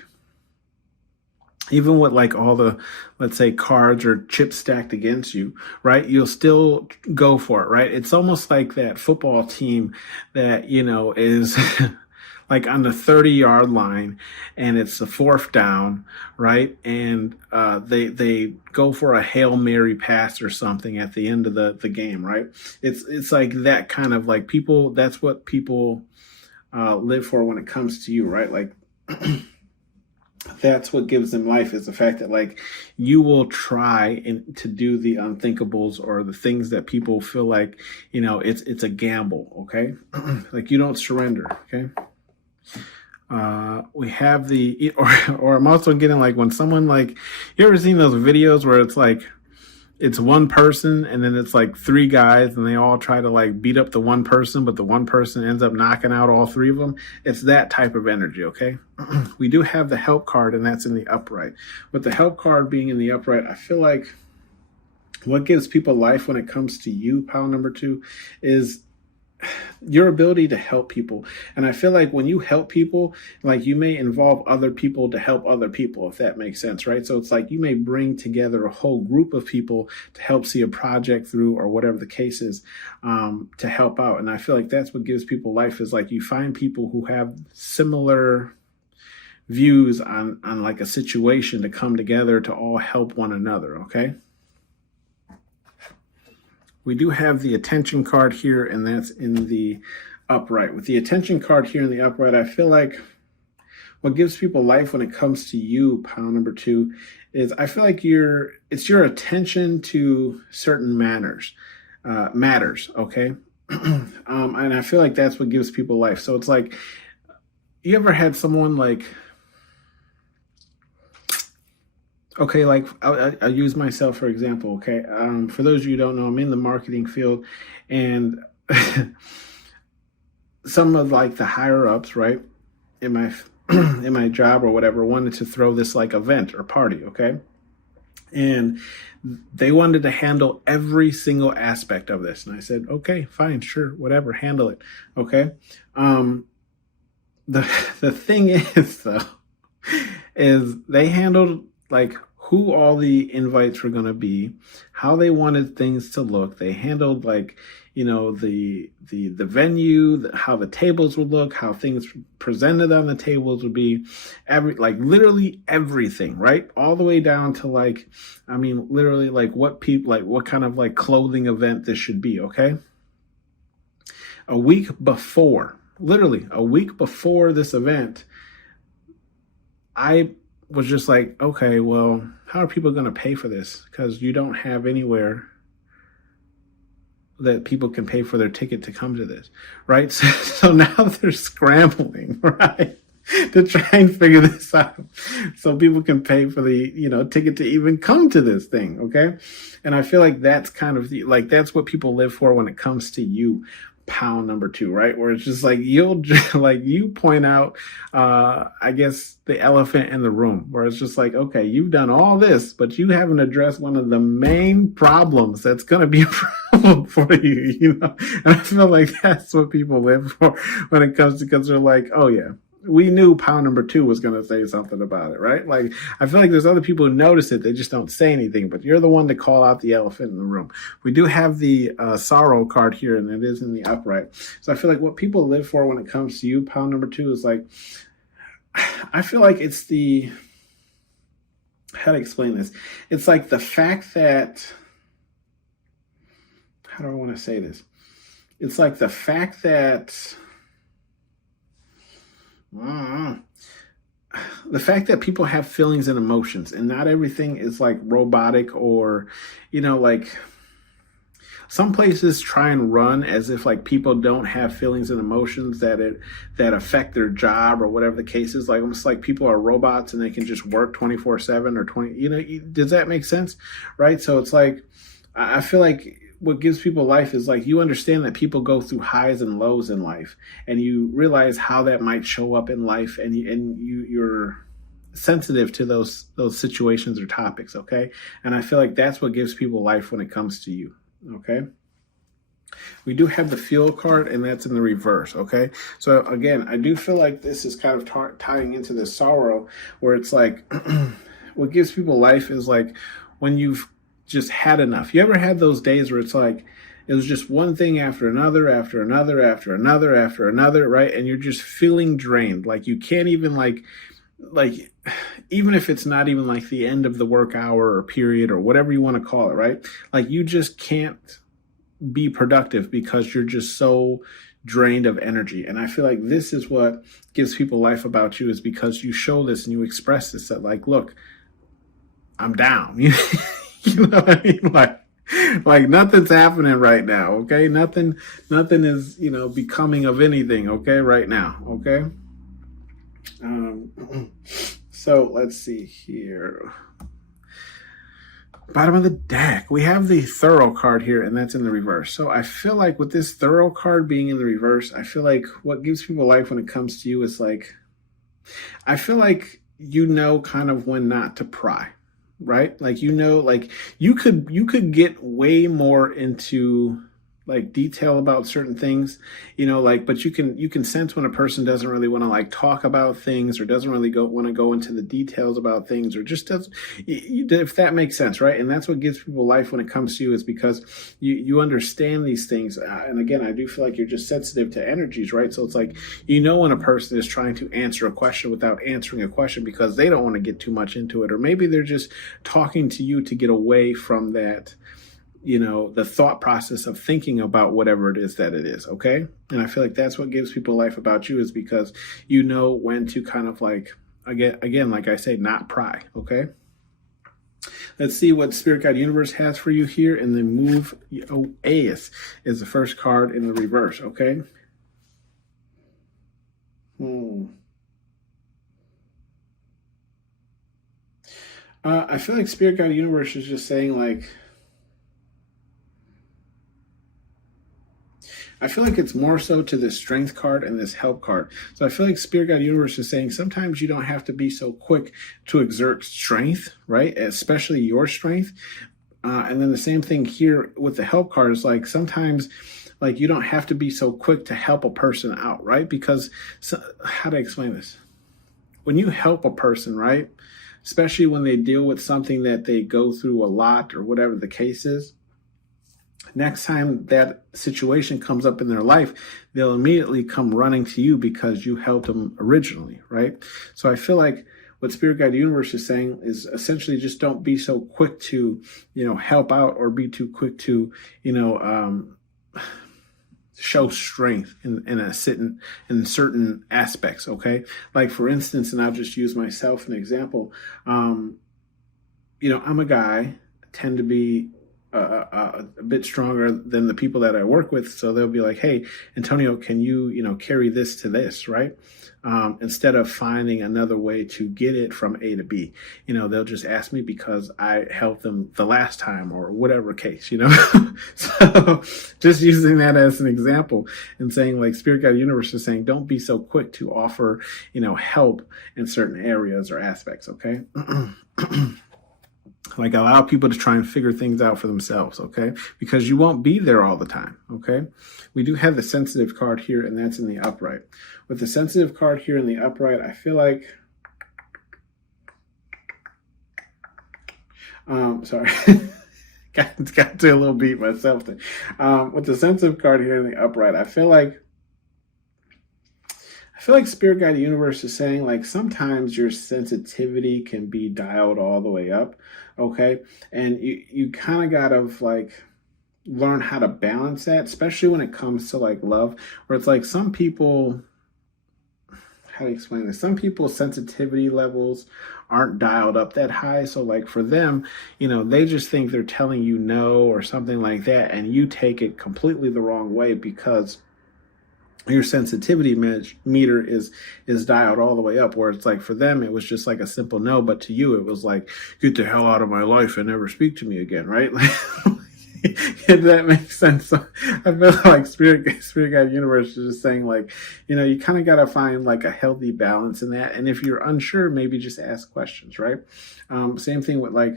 even with like all the, let's say, cards or chips stacked against you, right? You'll still go for it, right? It's almost like that football team that, is like on the 30-yard line and it's the 4th down, right? And they go for a Hail Mary pass or something at the end of the game, right? It's like that kind of like people, that's what people live for when it comes to you, right? Like that's what gives them life, is the fact that like you will try to do the unthinkables or the things that people feel like, it's a gamble. Okay. Like you don't surrender. Okay. We have or I'm also getting like when someone like, you ever seen those videos where it's like, it's one person and then it's like three guys and they all try to like beat up the one person, but the one person ends up knocking out all three of them. It's that type of energy, okay? We do have the help card, and that's in the upright. With the help card being in the upright, I feel like what gives people life when it comes to you, pile number 2, is your ability to help people. And I feel like when you help people, like you may involve other people to help other people, if that makes sense, right? So it's like you may bring together a whole group of people to help see a project through or whatever the case is, to help out. And I feel like that's what gives people life, is like you find people who have similar views on like a situation to come together to all help one another, okay? We do have the attention card here, and that's in the upright. With the attention card here in the upright, I feel like what gives people life when it comes to you, pile number 2, is I feel like it's your attention to certain matters, okay? And I feel like that's what gives people life. So it's like, you ever had someone like, okay, like I'll use myself for example. Okay, for those of you who don't know, I'm in the marketing field, and some of like the higher ups, right, in my in my job or whatever, wanted to throw this like event or party, okay, and they wanted to handle every single aspect of this, and I said, okay, fine, sure, whatever, handle it, okay. The thing is though, is they handled like who all the invites were going to be, how they wanted things to look. They handled like, you know, the venue, how the tables would look, how things presented on the tables would be, literally everything, right? All the way down to like, I mean, literally like what kind of like clothing event this should be, okay? Literally a week before this event, I was just like, okay, well, how are people going to pay for this? Because you don't have anywhere that people can pay for their ticket to come to this, right? So now they're scrambling, right, to try and figure this out so people can pay for the, you know, ticket to even come to this thing, okay? And I feel like that's kind of that's what people live for when it comes to you, pile number 2, right? Where it's just like you point out, I guess, the elephant in the room, where it's just like, okay, you've done all this, but you haven't addressed one of the main problems that's going to be a problem for you, you know? And I feel like that's what people live for when it comes to, because they're like, oh yeah, we knew pile number 2 was going to say something about it, right? Like, I feel like there's other people who notice it. They just don't say anything, but you're the one to call out the elephant in the room. We do have the sorrow card here, and it is in the upright. So I feel like what people live for when it comes to you, pile number 2, is like, I feel like it's the, how to explain this? It's like the fact that, how do I want to say this? It's like the fact that, the fact that people have feelings and emotions, and not everything is like robotic, or, you know, like some places try and run as if like people don't have feelings and emotions that affect their job or whatever the case is. Like almost like people are robots and they can just work 24/7 or 20. You know, does that make sense? Right? So it's like, I feel like what gives people life is like you understand that people go through highs and lows in life, and you realize how that might show up in life, and you're sensitive to those situations or topics, okay? And I feel like that's what gives people life when it comes to you, okay? We do have the fuel card, and that's in the reverse, okay? So again, I do feel like this is kind of tying into the sorrow, where it's like what gives people life is like when you've just had enough. You ever had those days where it's like it was just one thing after another, after another, after another, after another, right? And you're just feeling drained. Like you can't even like even if it's not even like the end of the work hour or period or whatever you want to call it, right? Like you just can't be productive because you're just so drained of energy. And I feel like this is what gives people life about you, is because you show this and you express this, that like, look, I'm down. You know what I mean? Like nothing's happening right now, okay? Nothing is, you know, becoming of anything, okay, right now, okay? So let's see here. Bottom of the deck, we have the thorough card here, and that's in the reverse. So I feel like with this thorough card being in the reverse, I feel like what gives people life when it comes to you is like, I feel like you know kind of when not to pry, right? Like, you know, like you could get way more into like detail about certain things, you know, like, but you can sense when a person doesn't really want to like talk about things, or doesn't really want to go into the details about things, or just doesn't, if that makes sense, right? And that's what gives people life when it comes to you, is because you understand these things. And again, I do feel like you're just sensitive to energies, right? So it's like, you know, when a person is trying to answer a question without answering a question because they don't want to get too much into it, or maybe they're just talking to you to get away from that, you know, the thought process of thinking about whatever it is that it is. Okay. And I feel like that's what gives people life about you, is because you know when to kind of like, again, like I say, not pry. Okay. Let's see what Spirit Guide Universe has for you here. And then move Ace is the first card in the reverse. Okay. I feel like Spirit Guide Universe is just saying like, I feel like it's more so to this strength card and this help card. So I feel like Spirit Guide Universe is saying sometimes you don't have to be so quick to exert strength, right? Especially your strength. And then the same thing here with the help card is like, sometimes like you don't have to be so quick to help a person out, right? Because how to explain this? When you help a person, right? Especially when they deal with something that they go through a lot, or whatever the case is, next time that situation comes up in their life, they'll immediately come running to you because you helped them originally, right? So I feel like what Spirit Guide Universe is saying is essentially just don't be so quick to, you know, help out, or be too quick to, you know, show strength in certain aspects. Okay. Like for instance, and I'll just use myself an example. You know, I'm a guy, tend to be a bit stronger than the people that I work with. So they'll be like, hey, Antonio, can you carry this to this, right? Instead of finding another way to get it from A to B, they'll just ask me because I helped them the last time, or whatever case, So just using that as an example and saying, like, Spirit Guide Universe is saying, don't be so quick to offer, help in certain areas or aspects. Okay. Like, allow people to try and figure things out for themselves, okay? Because you won't be there all the time, okay? We do have the sensitive card here, and that's in the upright. With the sensitive card here in the upright, I feel like... sorry. got to a little beat myself there. With the sensitive card here in the upright, I feel like Spirit Guide Universe is saying, like, sometimes your sensitivity can be dialed all the way up, okay? And you kind of got to, like, learn how to balance that, especially when it comes to, like, love, where it's like some people, how do you explain this? Some people's sensitivity levels aren't dialed up that high. So, like, for them, they just think they're telling you no or something like that, and you take it completely the wrong way because your sensitivity meter is dialed all the way up, where it's like, for them it was just like a simple no, but to you it was like, get the hell out of my life and never speak to me again, right? If that makes sense. So I feel like Spirit Guide Universe is just saying, like, you kind of got to find, like, a healthy balance in that. And if you're unsure, maybe just ask questions, right? Same thing with, like,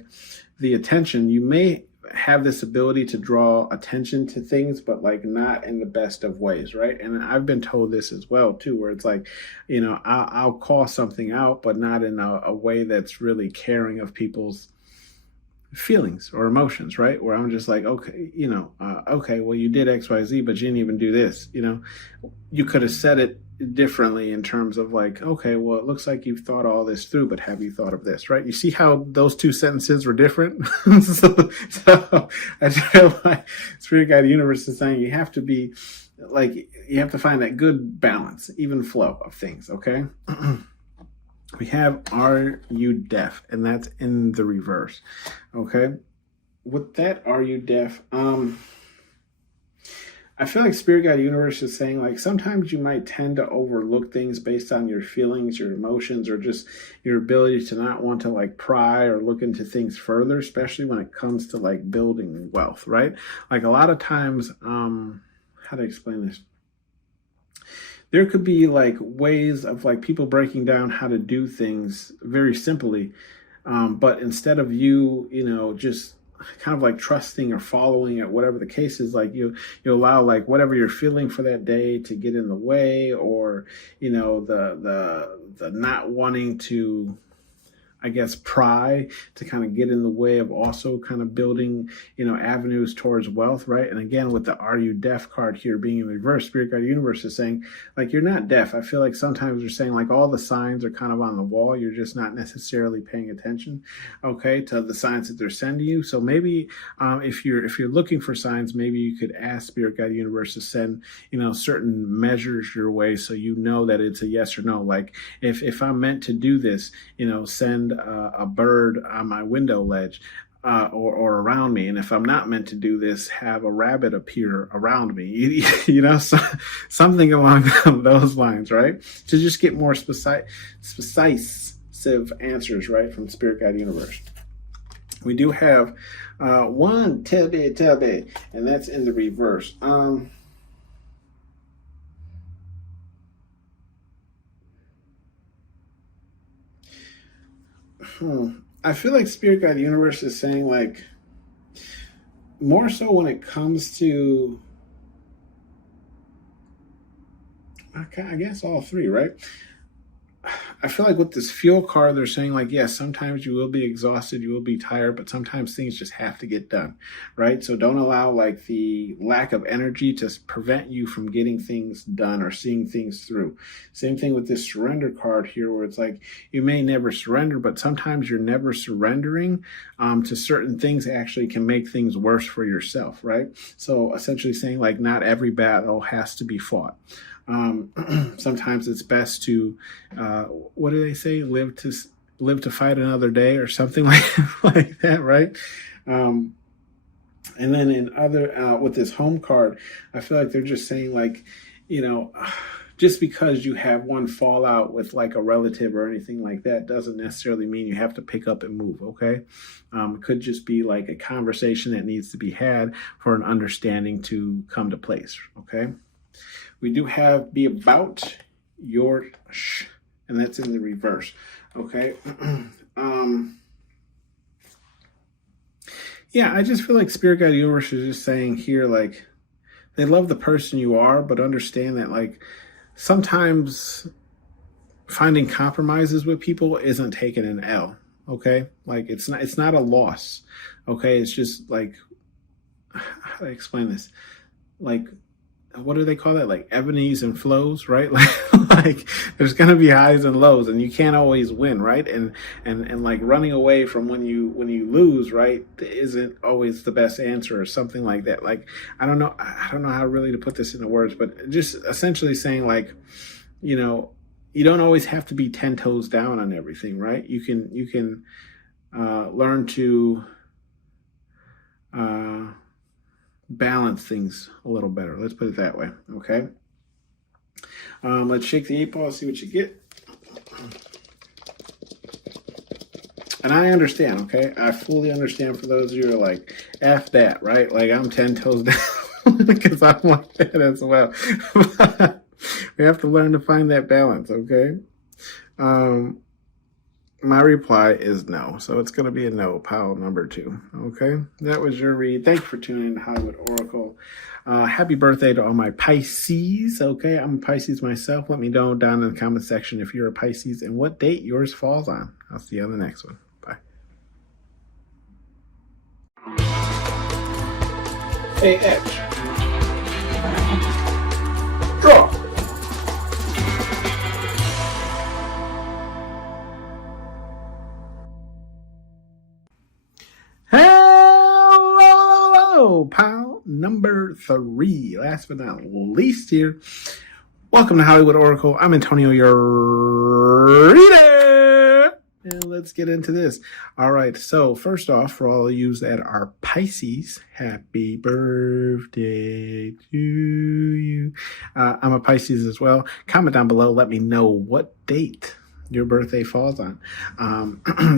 the attention. You may have this ability to draw attention to things, but, like, not in the best of ways, right? And I've been told this as well too, where it's like, I'll call something out, but not in a way that's really caring of people's feelings or emotions, right? Where I'm just like, okay, okay, well, you did XYZ, but you didn't even do this. You could have said it differently in terms of, like, okay, well, it looks like you've thought all this through, but have you thought of this, right? You see how those two sentences were different? so I feel like Spirit Guide Universe is saying you have to be, like, you have to find that good balance, even flow of things, okay? We have Are You Deaf? And that's in the reverse, okay? With that, Are You Deaf? I I feel like Spirit Guide Universe is saying like sometimes you might tend to overlook things based on your feelings, your emotions, or just your ability to not want to like pry or look into things further, especially when it comes to like building wealth, right? Like a lot of times, how to explain this? There could be like ways of like people breaking down how to do things very simply, but instead of you, just kind of like trusting or following it, whatever the case is, like you allow like whatever you're feeling for that day to get in the way, or the not wanting to, I guess, pry to kind of get in the way of also kind of building, avenues towards wealth, right? And again, with the Are You Deaf card here being in reverse, Spirit Guide Universe is saying, like, you're not deaf. I feel like sometimes they're saying, like, all the signs are kind of on the wall. You're just not necessarily paying attention, okay, to the signs that they're sending you. So maybe if you're looking for signs, maybe you could ask Spirit Guide Universe to send, certain measures your way so you know that it's a yes or no. Like, if I'm meant to do this, send a bird on my window ledge or around me, and if I'm not meant to do this, have a rabbit appear around me. So, something along those lines, right? To just get more precise answers, right, from Spirit Guide Universe. We do have one tubby, and that's in the reverse. I feel like Spirit Guide Universe is saying, like, more so when it comes to, I guess all three, right? I feel like with this fuel card, they're saying like, yes, sometimes you will be exhausted, you will be tired, but sometimes things just have to get done, right? So don't allow like the lack of energy to prevent you from getting things done or seeing things through. Same thing with this surrender card here, where it's like, you may never surrender, but sometimes you're never surrendering to certain things actually can make things worse for yourself, right? So essentially saying like, not every battle has to be fought. Sometimes it's best to, what do they say? Live to fight another day, or something like that, right? And then in other, with this home card, I feel like they're just saying like, just because you have one fallout with like a relative or anything like that doesn't necessarily mean you have to pick up and move, okay? It could just be like a conversation that needs to be had for an understanding to come to place, okay? We do have Be About Your and that's in the reverse, okay? Yeah, I just feel like Spirit Guide Universe is just saying here, like, they love the person you are, but understand that, like, sometimes finding compromises with people isn't taking an L, okay? Like, it's not a loss, okay? It's just, like, how do I explain this? Like, what do they call that? Like ebonies and flows, right? Like there's gonna be highs and lows, and you can't always win, right? And like running away from when you lose, right, isn't always the best answer, or something like that. Like I don't know how really to put this into words, but just essentially saying like, you don't always have to be 10 toes down on everything, right? You can learn to balance things a little better. Let's put it that way, okay? Let's shake the 8 ball, see what you get. And I understand, okay? I fully understand for those of you who are like, F that, right? Like I'm 10 toes down because I'm like that as well. We have to learn to find that balance, okay? My reply is no. So it's going to be a no, pile number 2. Okay. That was your read. Thank you for tuning in to Hollywood Oracle. Happy birthday to all my Pisces. Okay. I'm a Pisces myself. Let me know down in the comment section if you're a Pisces and what date yours falls on. I'll see you on the next one. Bye. Hey, X. Draw. Hello, pal number 3. Last but not least here. Welcome to Hollywood Oracle. I'm Antonio, your reader. And let's get into this. All right. So first off, for all of you that are Pisces, happy birthday to you. I'm a Pisces as well. Comment down below. Let me know what date your birthday falls on.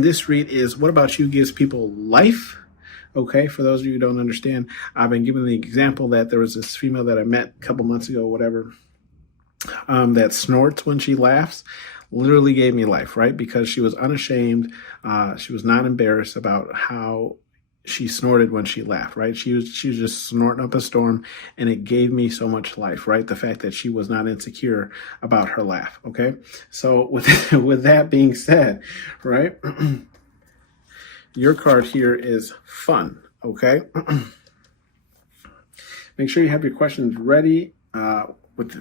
This read is What About You Gives People Life. Okay, for those of you who don't understand, I've been given the example that there was this female that I met a couple months ago, whatever, that snorts when she laughs. Literally gave me life, right? Because she was unashamed. She was not embarrassed about how she snorted when she laughed, right? She was just snorting up a storm, and it gave me so much life, right? The fact that she was not insecure about her laugh, okay? So with that being said, right, your card here is fun, okay? Make sure you have your questions ready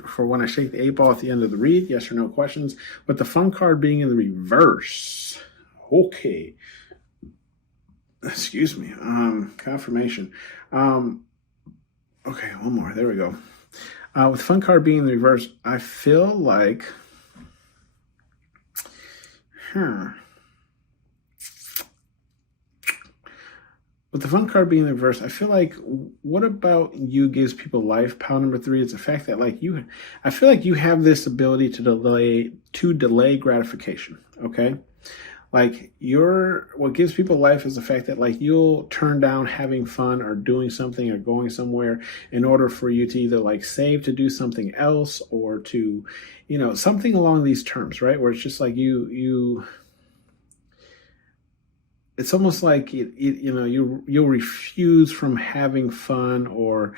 for when I shake the 8-ball at the end of the read, yes or no questions, with the fun card being in the reverse. Okay. Excuse me. Confirmation. Okay, one more. There we go. With fun card being in the reverse, I feel like... With the fun card being the reverse, I feel like What About You Gives People Life, pile number 3, is the fact that I feel like you have this ability to delay gratification, okay? Like what gives people life is the fact that you'll turn down having fun or doing something or going somewhere in order for you to either save to do something else or to, something along these terms, right? Where it's just it's almost like you'll refuse from having fun or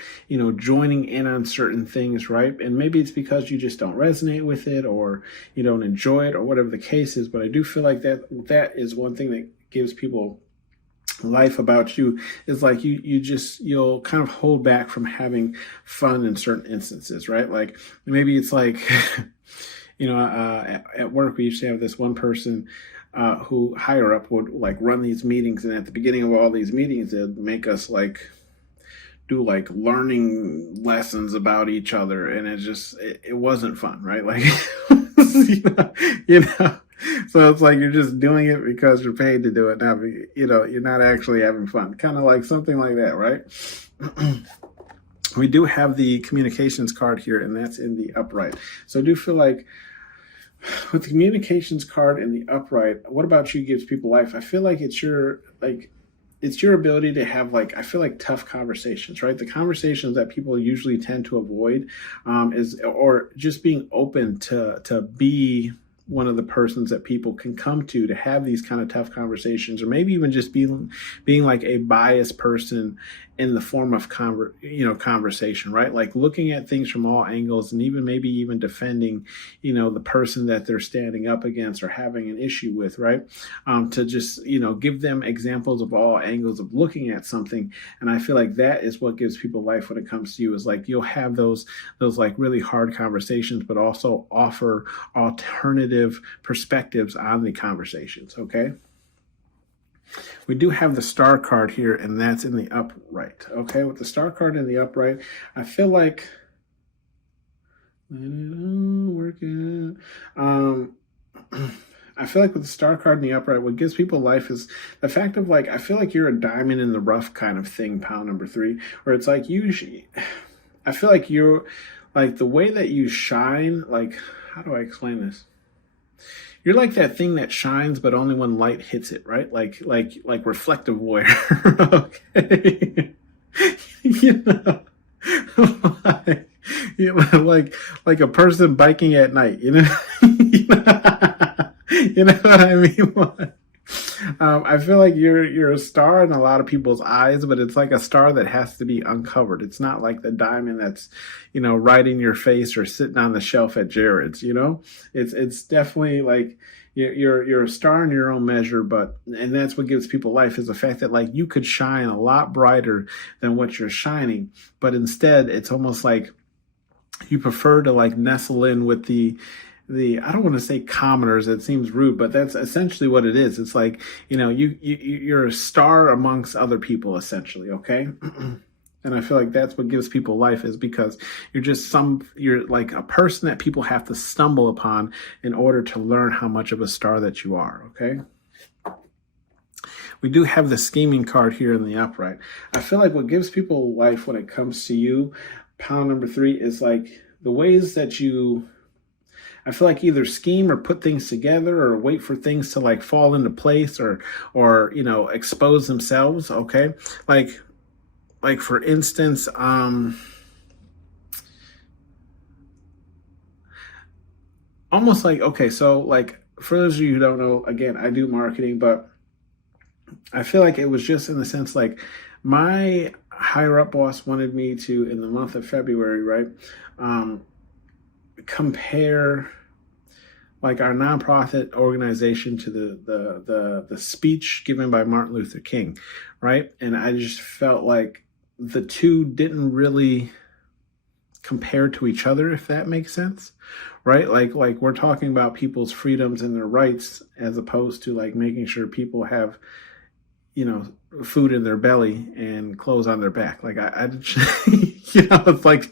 joining in on certain things, right? And maybe it's because you just don't resonate with it or you don't enjoy it or whatever the case is. But I do feel like that is one thing that gives people life about you, is you'll kind of hold back from having fun in certain instances, right? Like maybe it's at work we used to have this one person who higher up would run these meetings, and at the beginning of all these meetings they'd make us do learning lessons about each other, and it wasn't fun, right? So it's you're just doing it because you're paid to do it, now you're not actually having fun, kind of something like that, right? We do have the communications card here, and that's in the upright. So I do feel like with the communications card in the upright, What About You Gives People Life, I feel like it's your ability to have I feel like tough conversations, right? The conversations that people usually tend to avoid or just being open to be one of the persons that people can come to have these kind of tough conversations, or maybe even just being a biased person in the form of conversation, right? Looking at things from all angles, and maybe even defending the person that they're standing up against or having an issue with, right? To just give them examples of all angles of looking at something. And I feel like that is what gives people life when it comes to you, is you'll have those really hard conversations, but also offer alternative perspectives on the conversations, okay? We do have the star card here, and that's in the upright. Okay, with the star card in the upright, I feel like I feel like with the star card in the upright, what gives people life is the fact of I feel like you're a diamond in the rough kind of thing, pile number 3, where it's I feel like you're the way that you shine, how do I explain this? You're like that thing that shines, but only when light hits it, right? Like reflective wire. Okay. Like a person biking at night, you know what I mean? I feel like you're a star in a lot of people's eyes, but it's like a star that has to be uncovered. It's not like the diamond that's, right in your face or sitting on the shelf at Jared's, It's definitely you're a star in your own measure, and that's what gives people life, is the fact that you could shine a lot brighter than what you're shining, but instead it's almost like you prefer to nestle in with the I don't want to say commoners, it seems rude, but that's essentially what it is. It's you're a star amongst other people, essentially, okay? And I feel like that's what gives people life, is because you're like a person that people have to stumble upon in order to learn how much of a star that you are, okay? We do have the scheming card here in the upright. I feel like what gives people life when it comes to you, pile number 3, is like the ways that you, I feel like, either scheme or put things together or wait for things to like fall into place or you know, expose themselves. Okay, like for instance, almost like, okay, so like for those of you who don't know, again, I do marketing, but I feel like it was just in the sense like my higher up boss wanted me to, in the month of February, right, compare like our nonprofit organization to the speech given by Martin Luther King, right? And I just felt like the two didn't really compare to each other, if that makes sense, right? Like we're talking about people's freedoms and their rights as opposed to like making sure people have, you know, food in their belly and clothes on their back. Like I you know, it's like,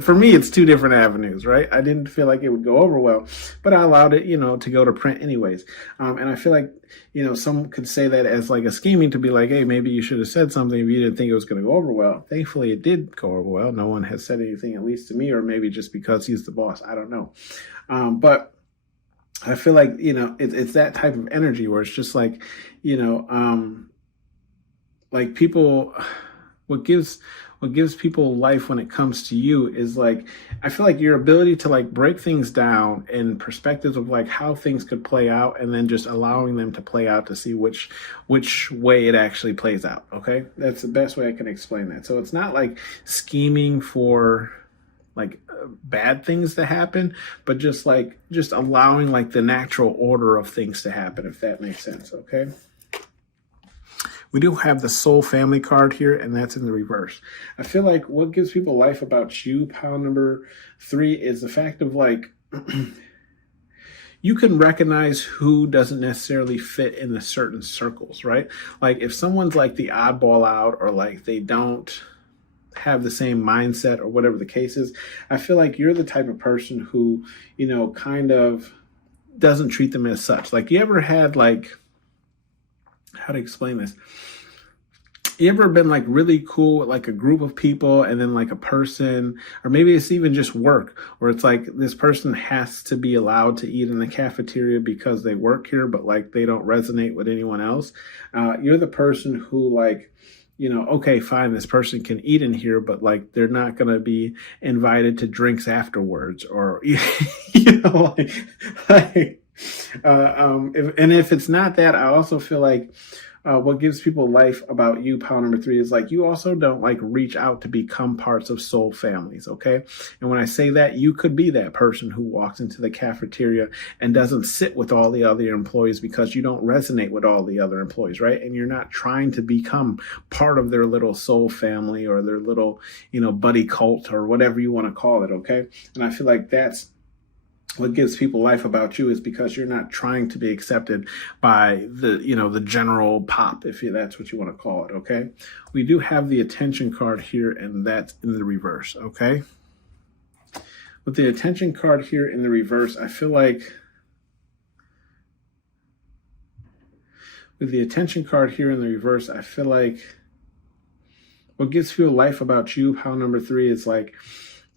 for me, it's two different avenues, right? I didn't feel like it would go over well, but I allowed it, you know, to go to print anyways. And I feel like, you know, some could say that as like a scheming to be like, hey, maybe you should have said something if you didn't think it was going to go over well. Thankfully, it did go over well. No one has said anything, at least to me, or maybe just because he's the boss. I don't know. But I feel like, you know, it's that type of energy where it's just like, you know, like people, what gives people life when it comes to you is like, I feel like your ability to like break things down in perspectives of like how things could play out, and then just allowing them to play out to see which way it actually plays out. Okay, that's the best way I can explain that. So it's not like scheming for like bad things to happen, but just allowing like the natural order of things to happen, if that makes sense. Okay. We do have the soul family card here, and that's in the reverse. I feel like what gives people life about you, pile number 3, is the fact of like, you can recognize who doesn't necessarily fit in the certain circles, right? Like if someone's like the oddball out, or like they don't have the same mindset or whatever the case is, I feel like you're the type of person who, you know, kind of doesn't treat them as such. Like, you ever had like, how to explain this? You ever been like really cool with like a group of people, and then like a person, or maybe it's even just work, where it's like this person has to be allowed to eat in the cafeteria because they work here, but like they don't resonate with anyone else. You're the person who like, you know, okay, fine, this person can eat in here, but like they're not going to be invited to drinks afterwards, or, you know, if it's not that, I also feel like what gives people life about you, pile number 3, is like you also don't like reach out to become parts of soul families. Okay. And when I say that, you could be that person who walks into the cafeteria and doesn't sit with all the other employees because you don't resonate with all the other employees, right? And you're not trying to become part of their little soul family or their little, you know, buddy cult or whatever you want to call it. Okay. And I feel like that's what gives people life about you, is because you're not trying to be accepted by the, you know, the general pop, if that's what you want to call it. Okay. We do have the attention card here, and that's in the reverse. Okay. With the attention card here in the reverse, I feel like what gives people life about you, pile number 3, is like,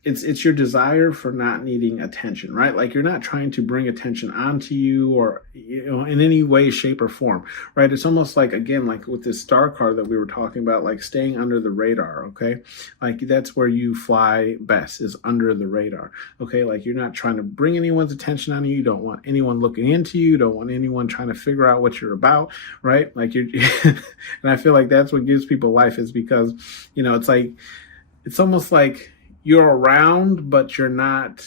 it's your desire for not needing attention, right? Like you're not trying to bring attention onto you, or, you know, in any way, shape, or form, right? It's almost like, again, like with this star card that we were talking about, like staying under the radar. Okay. Like that's where you fly best, is under the radar. Okay. Like you're not trying to bring anyone's attention on you. You don't want anyone looking into you. You don't want anyone trying to figure out what you're about, right? Like you're, and I feel like that's what gives people life, is because, you know, it's like, it's almost like you're around, but you're not,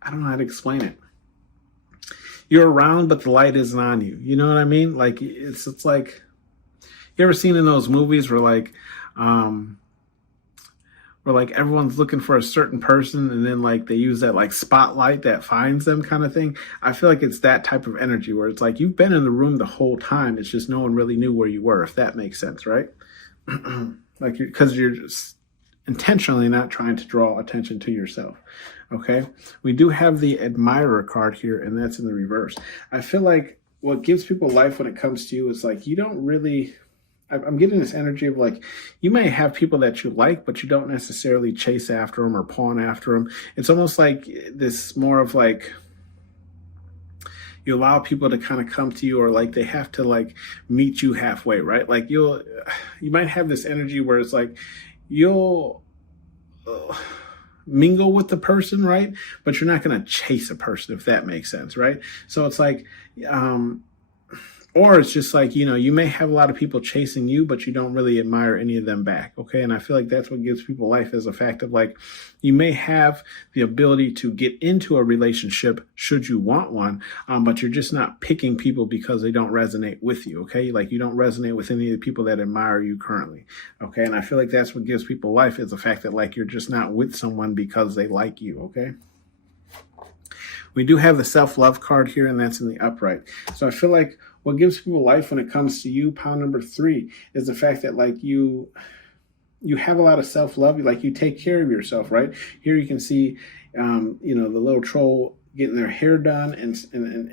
I don't know how to explain it. You're around, but the light isn't on you. You know what I mean? Like it's like, you ever seen in those movies where like everyone's looking for a certain person, and then like they use that like spotlight that finds them, kind of thing? I feel like it's that type of energy where it's like you've been in the room the whole time. It's just no one really knew where you were, if that makes sense, right? Like because you're just intentionally not trying to draw attention to yourself. Okay. We do have the admirer card here, and that's in the reverse. I feel like what gives people life when it comes to you is like, you don't really, I'm getting this energy of like, you may have people that you like, but you don't necessarily chase after them or pawn after them. It's almost like this more of like, you allow people to kind of come to you, or like they have to like meet you halfway, right? Like you might have this energy where it's like you'll mingle with the person, right? But you're not going to chase a person, if that makes sense, right? So it's like, or it's just like, you may have a lot of people chasing you, but you don't really admire any of them back. Okay. And I feel like that's what gives people life, is a fact of like, you may have the ability to get into a relationship should you want one, but you're just not picking people because they don't resonate with you. Okay. Like you don't resonate with any of the people that admire you currently. Okay. And I feel like that's what gives people life, is the fact that like, you're just not with someone because they like you. Okay. We do have the self-love card here, and that's in the upright. So I feel like what gives people life when it comes to you, pound number 3, is the fact that like you have a lot of self-love. You take care of yourself, right? Here you can see, the little troll getting their hair done and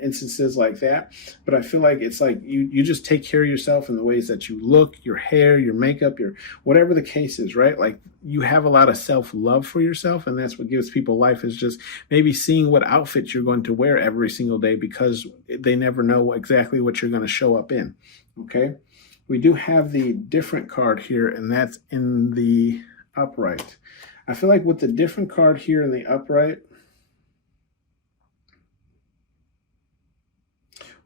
instances like that. But I feel like it's like you just take care of yourself in the ways that you look, your hair, your makeup, your whatever the case is, right? Like you have a lot of self-love for yourself, and that's what gives people life, is just maybe seeing what outfits you're going to wear every single day, because they never know exactly what you're going to show up in. Okay. We do have the different card here, and that's in the upright. I feel like with the different card here in the upright,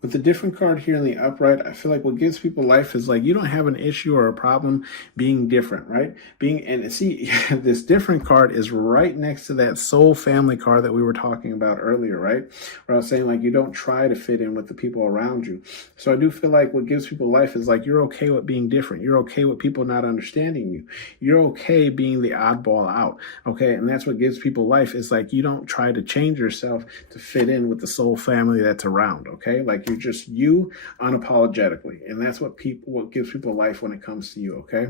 with the different card here in the upright, I feel like what gives people life is like, you don't have an issue or a problem being different, right? And see, this different card is right next to that soul family card that we were talking about earlier, right? Where I was saying like, you don't try to fit in with the people around you. So I do feel like what gives people life is like, you're okay with being different. You're okay with people not understanding you. You're okay being the oddball out. Okay. And that's what gives people life, is like, you don't try to change yourself to fit in with the soul family that's around. Okay. Like you're just you unapologetically. And that's what gives people life when it comes to you. Okay.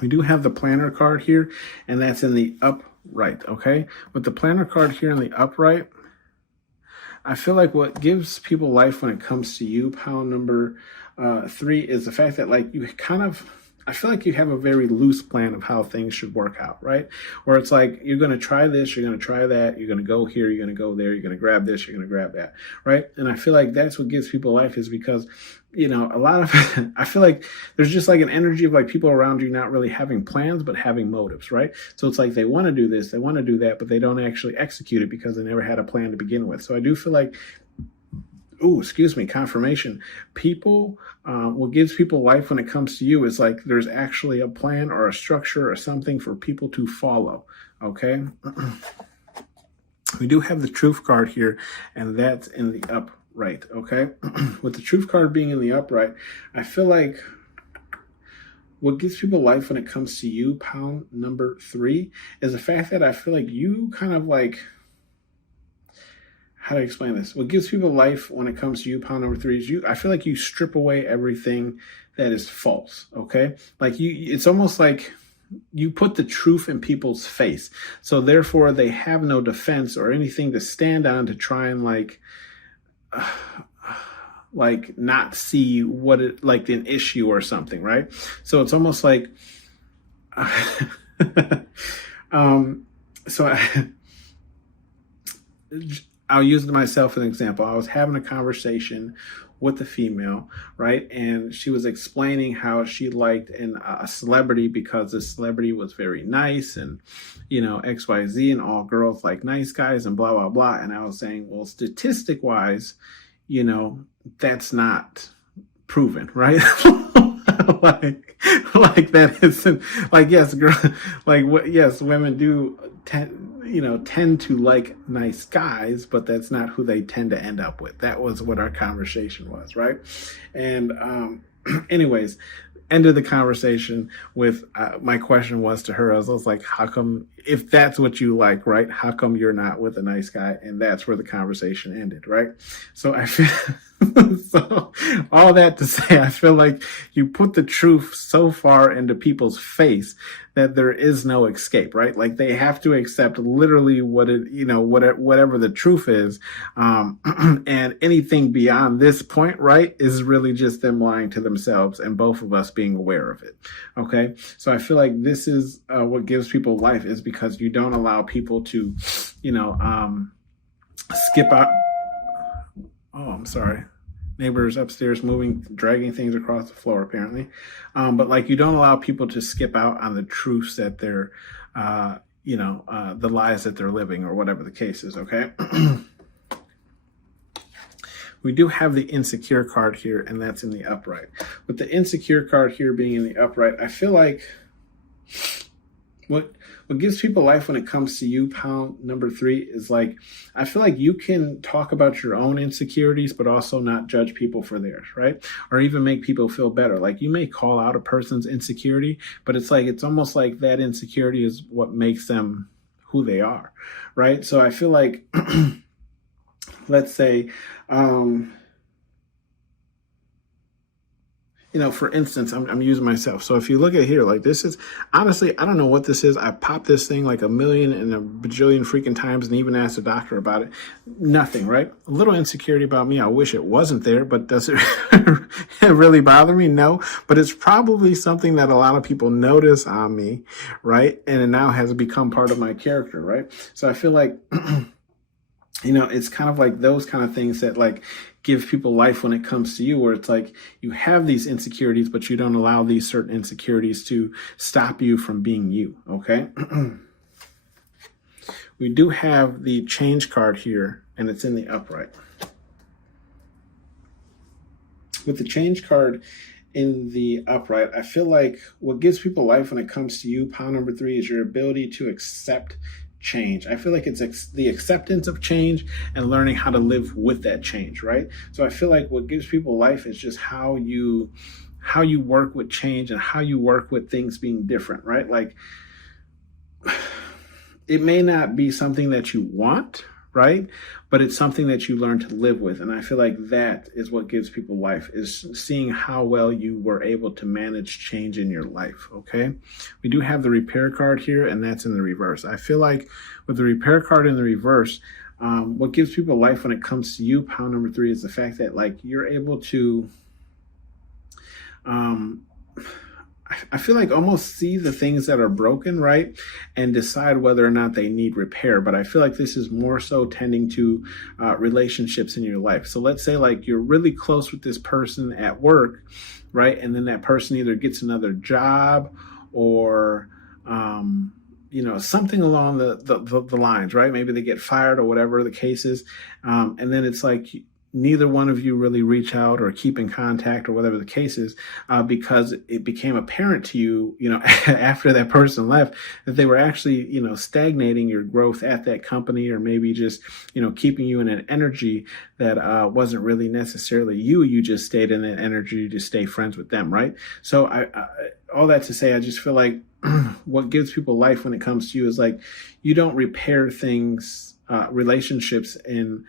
We do have the planner card here, and that's in the upright. Okay. With the planner card here in the upright, I feel like what gives people life when it comes to you, pound number 3, is the fact that like you kind of, I feel like you have a very loose plan of how things should work out, right? Where it's like, you're going to try this, you're going to try that, you're going to go here, you're going to go there, you're going to grab this, you're going to grab that, right? And I feel like that's what gives people life, is because, a lot of, I feel like there's just like an energy of like people around you not really having plans, but having motives, right? So it's like they want to do this, they want to do that, but they don't actually execute it because they never had a plan to begin with. So I do feel like, confirmation. People, what gives people life when it comes to you is like, there's actually a plan or a structure or something for people to follow. Okay. We do have the truth card here, and that's in the upright. Okay. With the truth card being in the upright, I feel like what gives people life when it comes to you, pound number 3, is the fact that I feel like you kind of like, how to explain this? What gives people life when it comes to you, pound number 3, is I feel like you strip away everything that is false. Okay. Like it's almost like you put the truth in people's face. So therefore they have no defense or anything to stand on to try and like not see what it, like an issue or something. Right. So it's almost like, I'll use myself as an example. I was having a conversation with a female, right? And she was explaining how she liked a celebrity because the celebrity was very nice and, XYZ, and all girls like nice guys and blah, blah, blah. And I was saying, well, statistic wise, that's not proven, right? like that isn't like, yes, girl, like what, yes, women do tend to like nice guys, but that's not who they tend to end up with. That was what our conversation was, right? And anyways, ended the conversation with my question was to her, I was like, how come if that's what you like, right? How come you're not with a nice guy? And that's where the conversation ended, right? So I feel, so all that to say, I feel like you put the truth so far into people's face that there is no escape, right? Like they have to accept literally what it, whatever the truth is. And anything beyond this point, right, is really just them lying to themselves and both of us being aware of it. Okay. So I feel like this is what gives people life, is because you don't allow people to, skip out. Oh, I'm sorry. Neighbors upstairs moving, dragging things across the floor, apparently. But like, you don't allow people to skip out on the truths that they're, the lies that they're living, or whatever the case is. Okay. We do have the insecure card here, and that's in the upright. With the insecure card here being in the upright, I feel like what gives people life when it comes to you, pound number 3, is like, I feel like you can talk about your own insecurities, but also not judge people for theirs, right? Or even make people feel better. Like, you may call out a person's insecurity, but it's like, it's almost like that insecurity is what makes them who they are, right? So I feel like, let's say, for instance, I'm using myself. So if you look at here, like, this is, honestly, I don't know what this is. I popped this thing like a million and a bajillion freaking times and even asked the doctor about it. Nothing, right? A little insecurity about me. I wish it wasn't there, but does it really bother me? No, but it's probably something that a lot of people notice on me, right? And it now has become part of my character, right? So I feel like, it's kind of like those kind of things that like give people life when it comes to you, where it's like you have these insecurities, but you don't allow these certain insecurities to stop you from being you. Okay. We do have the change card here, and it's in the upright. With the change card in the upright, I feel like what gives people life when it comes to you, pound number 3, is your ability to accept change. I feel like it's the acceptance of change and learning how to live with that change, right? So I feel like what gives people life is just how you work with change and how you work with things being different, right? Like, it may not be something that you want, right? But it's something that you learn to live with. And I feel like that is what gives people life, is seeing how well you were able to manage change in your life. Okay. We do have the repair card here, and that's in the reverse. I feel like with the repair card in the reverse, what gives people life when it comes to you, pound number 3, is the fact that like you're able to, I feel like almost see the things that are broken, right? And decide whether or not they need repair. But I feel like this is more so tending to relationships in your life. So let's say like you're really close with this person at work, right? And then that person either gets another job or, something along the lines, right? Maybe they get fired or whatever the case is. And then it's like, neither one of you really reach out or keep in contact or whatever the case is, because it became apparent to you, after that person left, that they were actually, stagnating your growth at that company, or maybe just, keeping you in an energy that wasn't really necessarily you. You just stayed in that energy to stay friends with them, right? So I all that to say, I just feel like what gives people life when it comes to you is like, you don't repair things, relationships in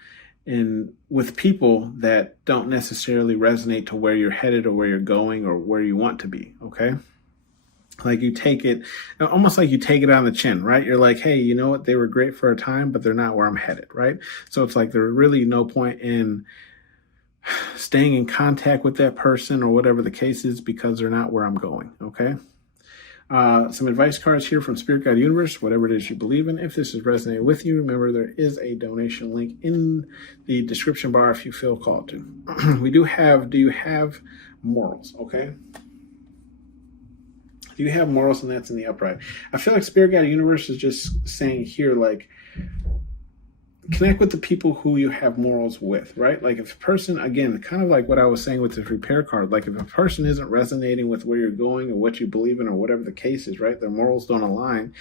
with people that don't necessarily resonate to where you're headed or where you're going or where you want to be. Okay. Like you take it, almost like you take it on the chin, right? You're like, hey, you know what? They were great for a time, but they're not where I'm headed. Right. So it's like, there's really no point in staying in contact with that person or whatever the case is, because they're not where I'm going. Okay. Some advice cards here from Spirit Guide Universe, whatever it is you believe in. If this has resonated with you, remember there is a donation link in the description bar if you feel called to. We do have, do you have morals? Okay. Do you have morals? And that's in the upright. I feel like Spirit Guide Universe is just saying here, like, connect with the people who you have morals with, right? Like if a person, again, kind of like what I was saying with the repair card, like if a person isn't resonating with where you're going or what you believe in or whatever the case is, right? Their morals don't align,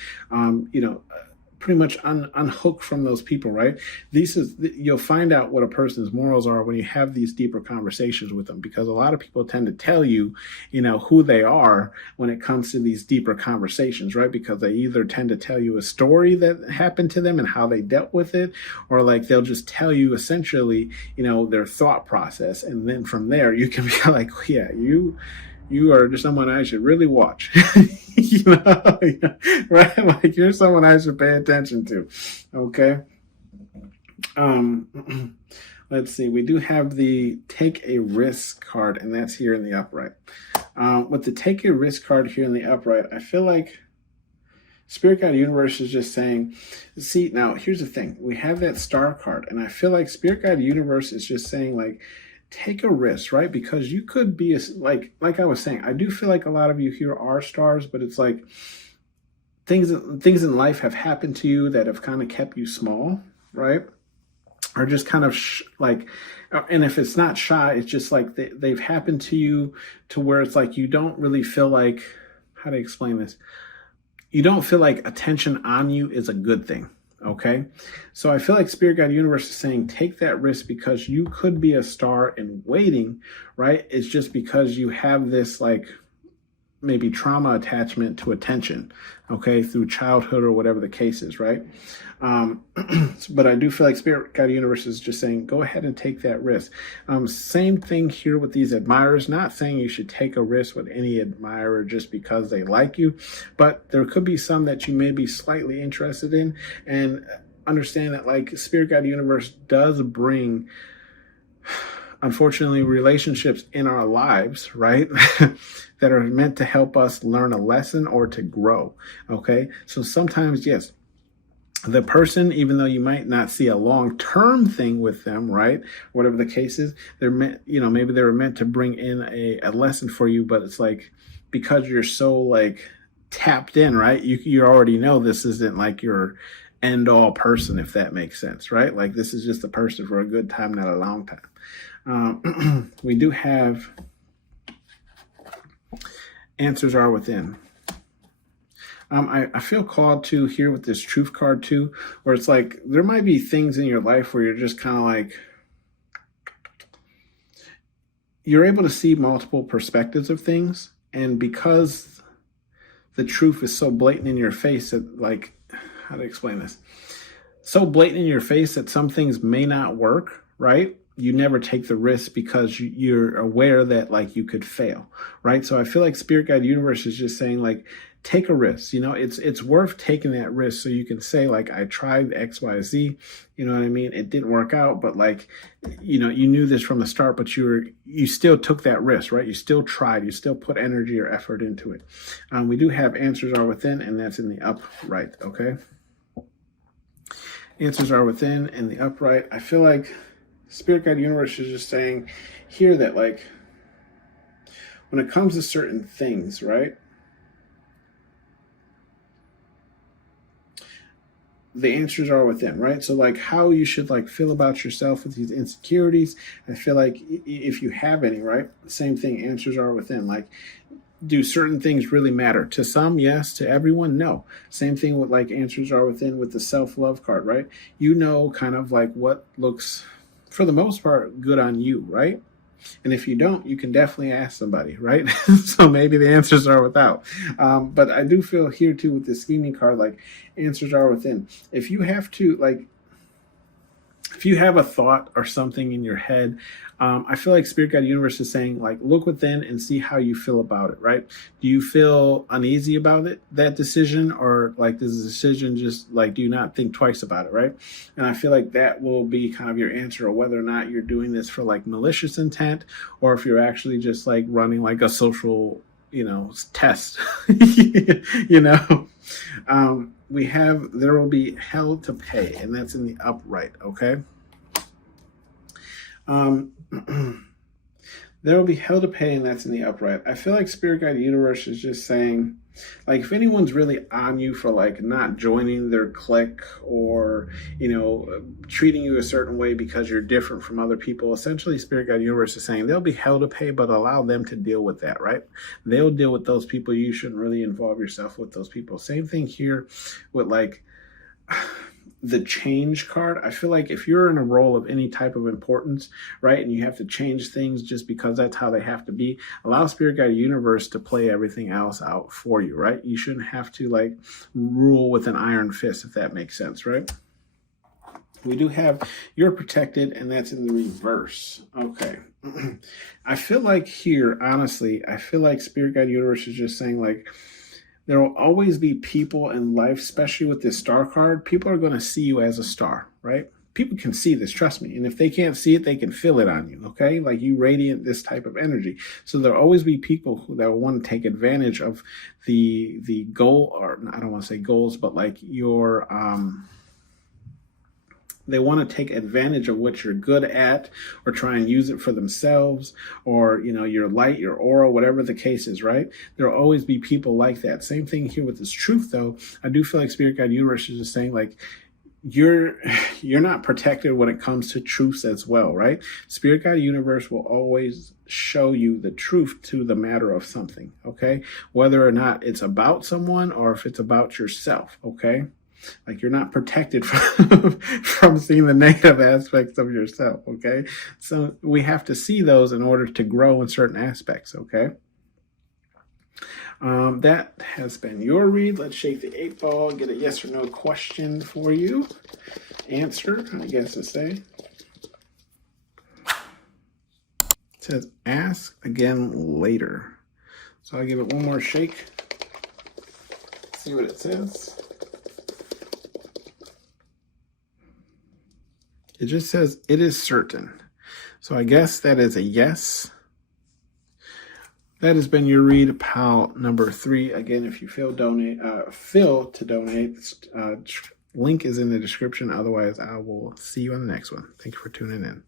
pretty much unhook from those people, right? You'll find out what a person's morals are when you have these deeper conversations with them, because a lot of people tend to tell you, who they are when it comes to these deeper conversations, right? Because they either tend to tell you a story that happened to them and how they dealt with it, or like they'll just tell you essentially, their thought process. And then from there, you can be like, yeah, you are just someone I should really watch. Right? Like you're someone I should pay attention to. Okay. Let's see. We do have the take a risk card, and that's here in the upright. With the take a risk card here in the upright, I feel like Spirit Guide Universe is just saying, see, now here's the thing. We have that star card, and I feel like Spirit Guide Universe is just saying, like, take a risk, right? Because you could be like I was saying, I do feel like a lot of you here are stars, but it's like things in life have happened to you that have kind of kept you small, right? Or just kind of and if it's not shy, it's just like they've happened to you to where it's like you don't really feel like, how to explain this? You don't feel like attention on you is a good thing. Okay, so I feel like Spirit Guide Universe is saying take that risk because you could be a star in waiting, right? It's just because you have this like maybe trauma attachment to attention, okay, through childhood or whatever the case is, right? But I do feel like Spirit Guide Universe is just saying, go ahead and take that risk. Same thing here with these admirers, not saying you should take a risk with any admirer just because they like you, but there could be some that you may be slightly interested in, and understand that like Spirit Guide Universe does bring, unfortunately, relationships in our lives, right? That are meant to help us learn a lesson or to grow. Okay. So sometimes, yes, the person, even though you might not see a long-term thing with them, right? Whatever the case is, they're meant, maybe they were meant to bring in a lesson for you, but it's like, because you're so like tapped in, right? You already know this isn't like your end all person, if that makes sense, right? Like this is just a person for a good time, not a long time. We do have answers are within. I feel called to here with this truth card too, where it's like there might be things in your life where you're just kind of like, you're able to see multiple perspectives of things, and because the truth is so blatant in your face that, like, how to explain this? So blatant in your face that some things may not work, right? You never take the risk because you're aware that like you could fail, right? So I feel like Spirit Guide Universe is just saying like, take a risk. It's worth taking that risk so you can say like, I tried X, Y, Z. You know what I mean? It didn't work out, but like, you knew this from the start, but you still took that risk, right? You still tried. You still put energy or effort into it. We do have answers are within, and that's in the upright. Okay. Answers are within in the upright. I feel like Spirit Guide Universe is just saying here that like when it comes to certain things, right? The answers are within, right? So like how you should like feel about yourself with these insecurities. I feel like if you have any, right? Same thing, answers are within. Like, do certain things really matter? To some, yes. To everyone, no. Same thing with like answers are within with the self-love card, right? Kind of like what looks, for the most part, good on you, right? And if you don't, you can definitely ask somebody, right? So maybe the answers are without. But I do feel here too with the scheming card, like answers are within. If you have to, like, if you have a thought or something in your head, I feel like Spirit Guide Universe is saying, like, look within and see how you feel about it, right? Do you feel uneasy about it, that decision? Or, like, does the decision just, like, do you not think twice about it, right? And I feel like that will be kind of your answer of whether or not you're doing this for, like, malicious intent, or if you're actually just, like, running, like, a social, test, we have, there will be hell to pay, and that's in the upright, okay? There will be hell to pay, and that's in the upright. I feel like Spirit Guide Universe is just saying, like, if anyone's really on you for, like, not joining their clique or, treating you a certain way because you're different from other people, essentially Spirit Guide Universe is saying there'll be hell to pay, but allow them to deal with that, right? They'll deal with those people. You shouldn't really involve yourself with those people. Same thing here with, like, the change card. I feel like if you're in a role of any type of importance, right, and you have to change things just because that's how they have to be, allow Spirit Guide Universe to play everything else out for you, right? You shouldn't have to like rule with an iron fist, if that makes sense, right? We do have you're protected, and that's in the reverse. Okay. I feel like here, honestly, I feel like Spirit Guide Universe is just saying like, there will always be people in life, especially with this star card. People are going to see you as a star, right? People can see this, trust me. And if they can't see it, they can feel it on you, okay? Like you radiate this type of energy. So there'll always be people that will want to take advantage of the goal, or I don't want to say goals, but like your they want to take advantage of what you're good at, or try and use it for themselves, or, you know, your light, your aura, whatever the case is, right? There'll always be people like that. Same thing here with this truth, though. I do feel like Spirit Guide Universe is just saying like, you're not protected when it comes to truths as well, right? Spirit Guide Universe will always show you the truth to the matter of something, okay? Whether or not it's about someone or if it's about yourself, okay? Like you're not protected from seeing the negative aspects of yourself, okay? So we have to see those in order to grow in certain aspects, okay? That has been your read. Let's shake the 8 ball, get a yes or no question for you. Answer, I guess to say. It says ask again later. So I'll give it one more shake. See what it says. It just says it is certain. So I guess that is a yes. That has been your read, pal number 3. Again, if you feel to donate, link is in the description. Otherwise, I will see you on the next one. Thank you for tuning in.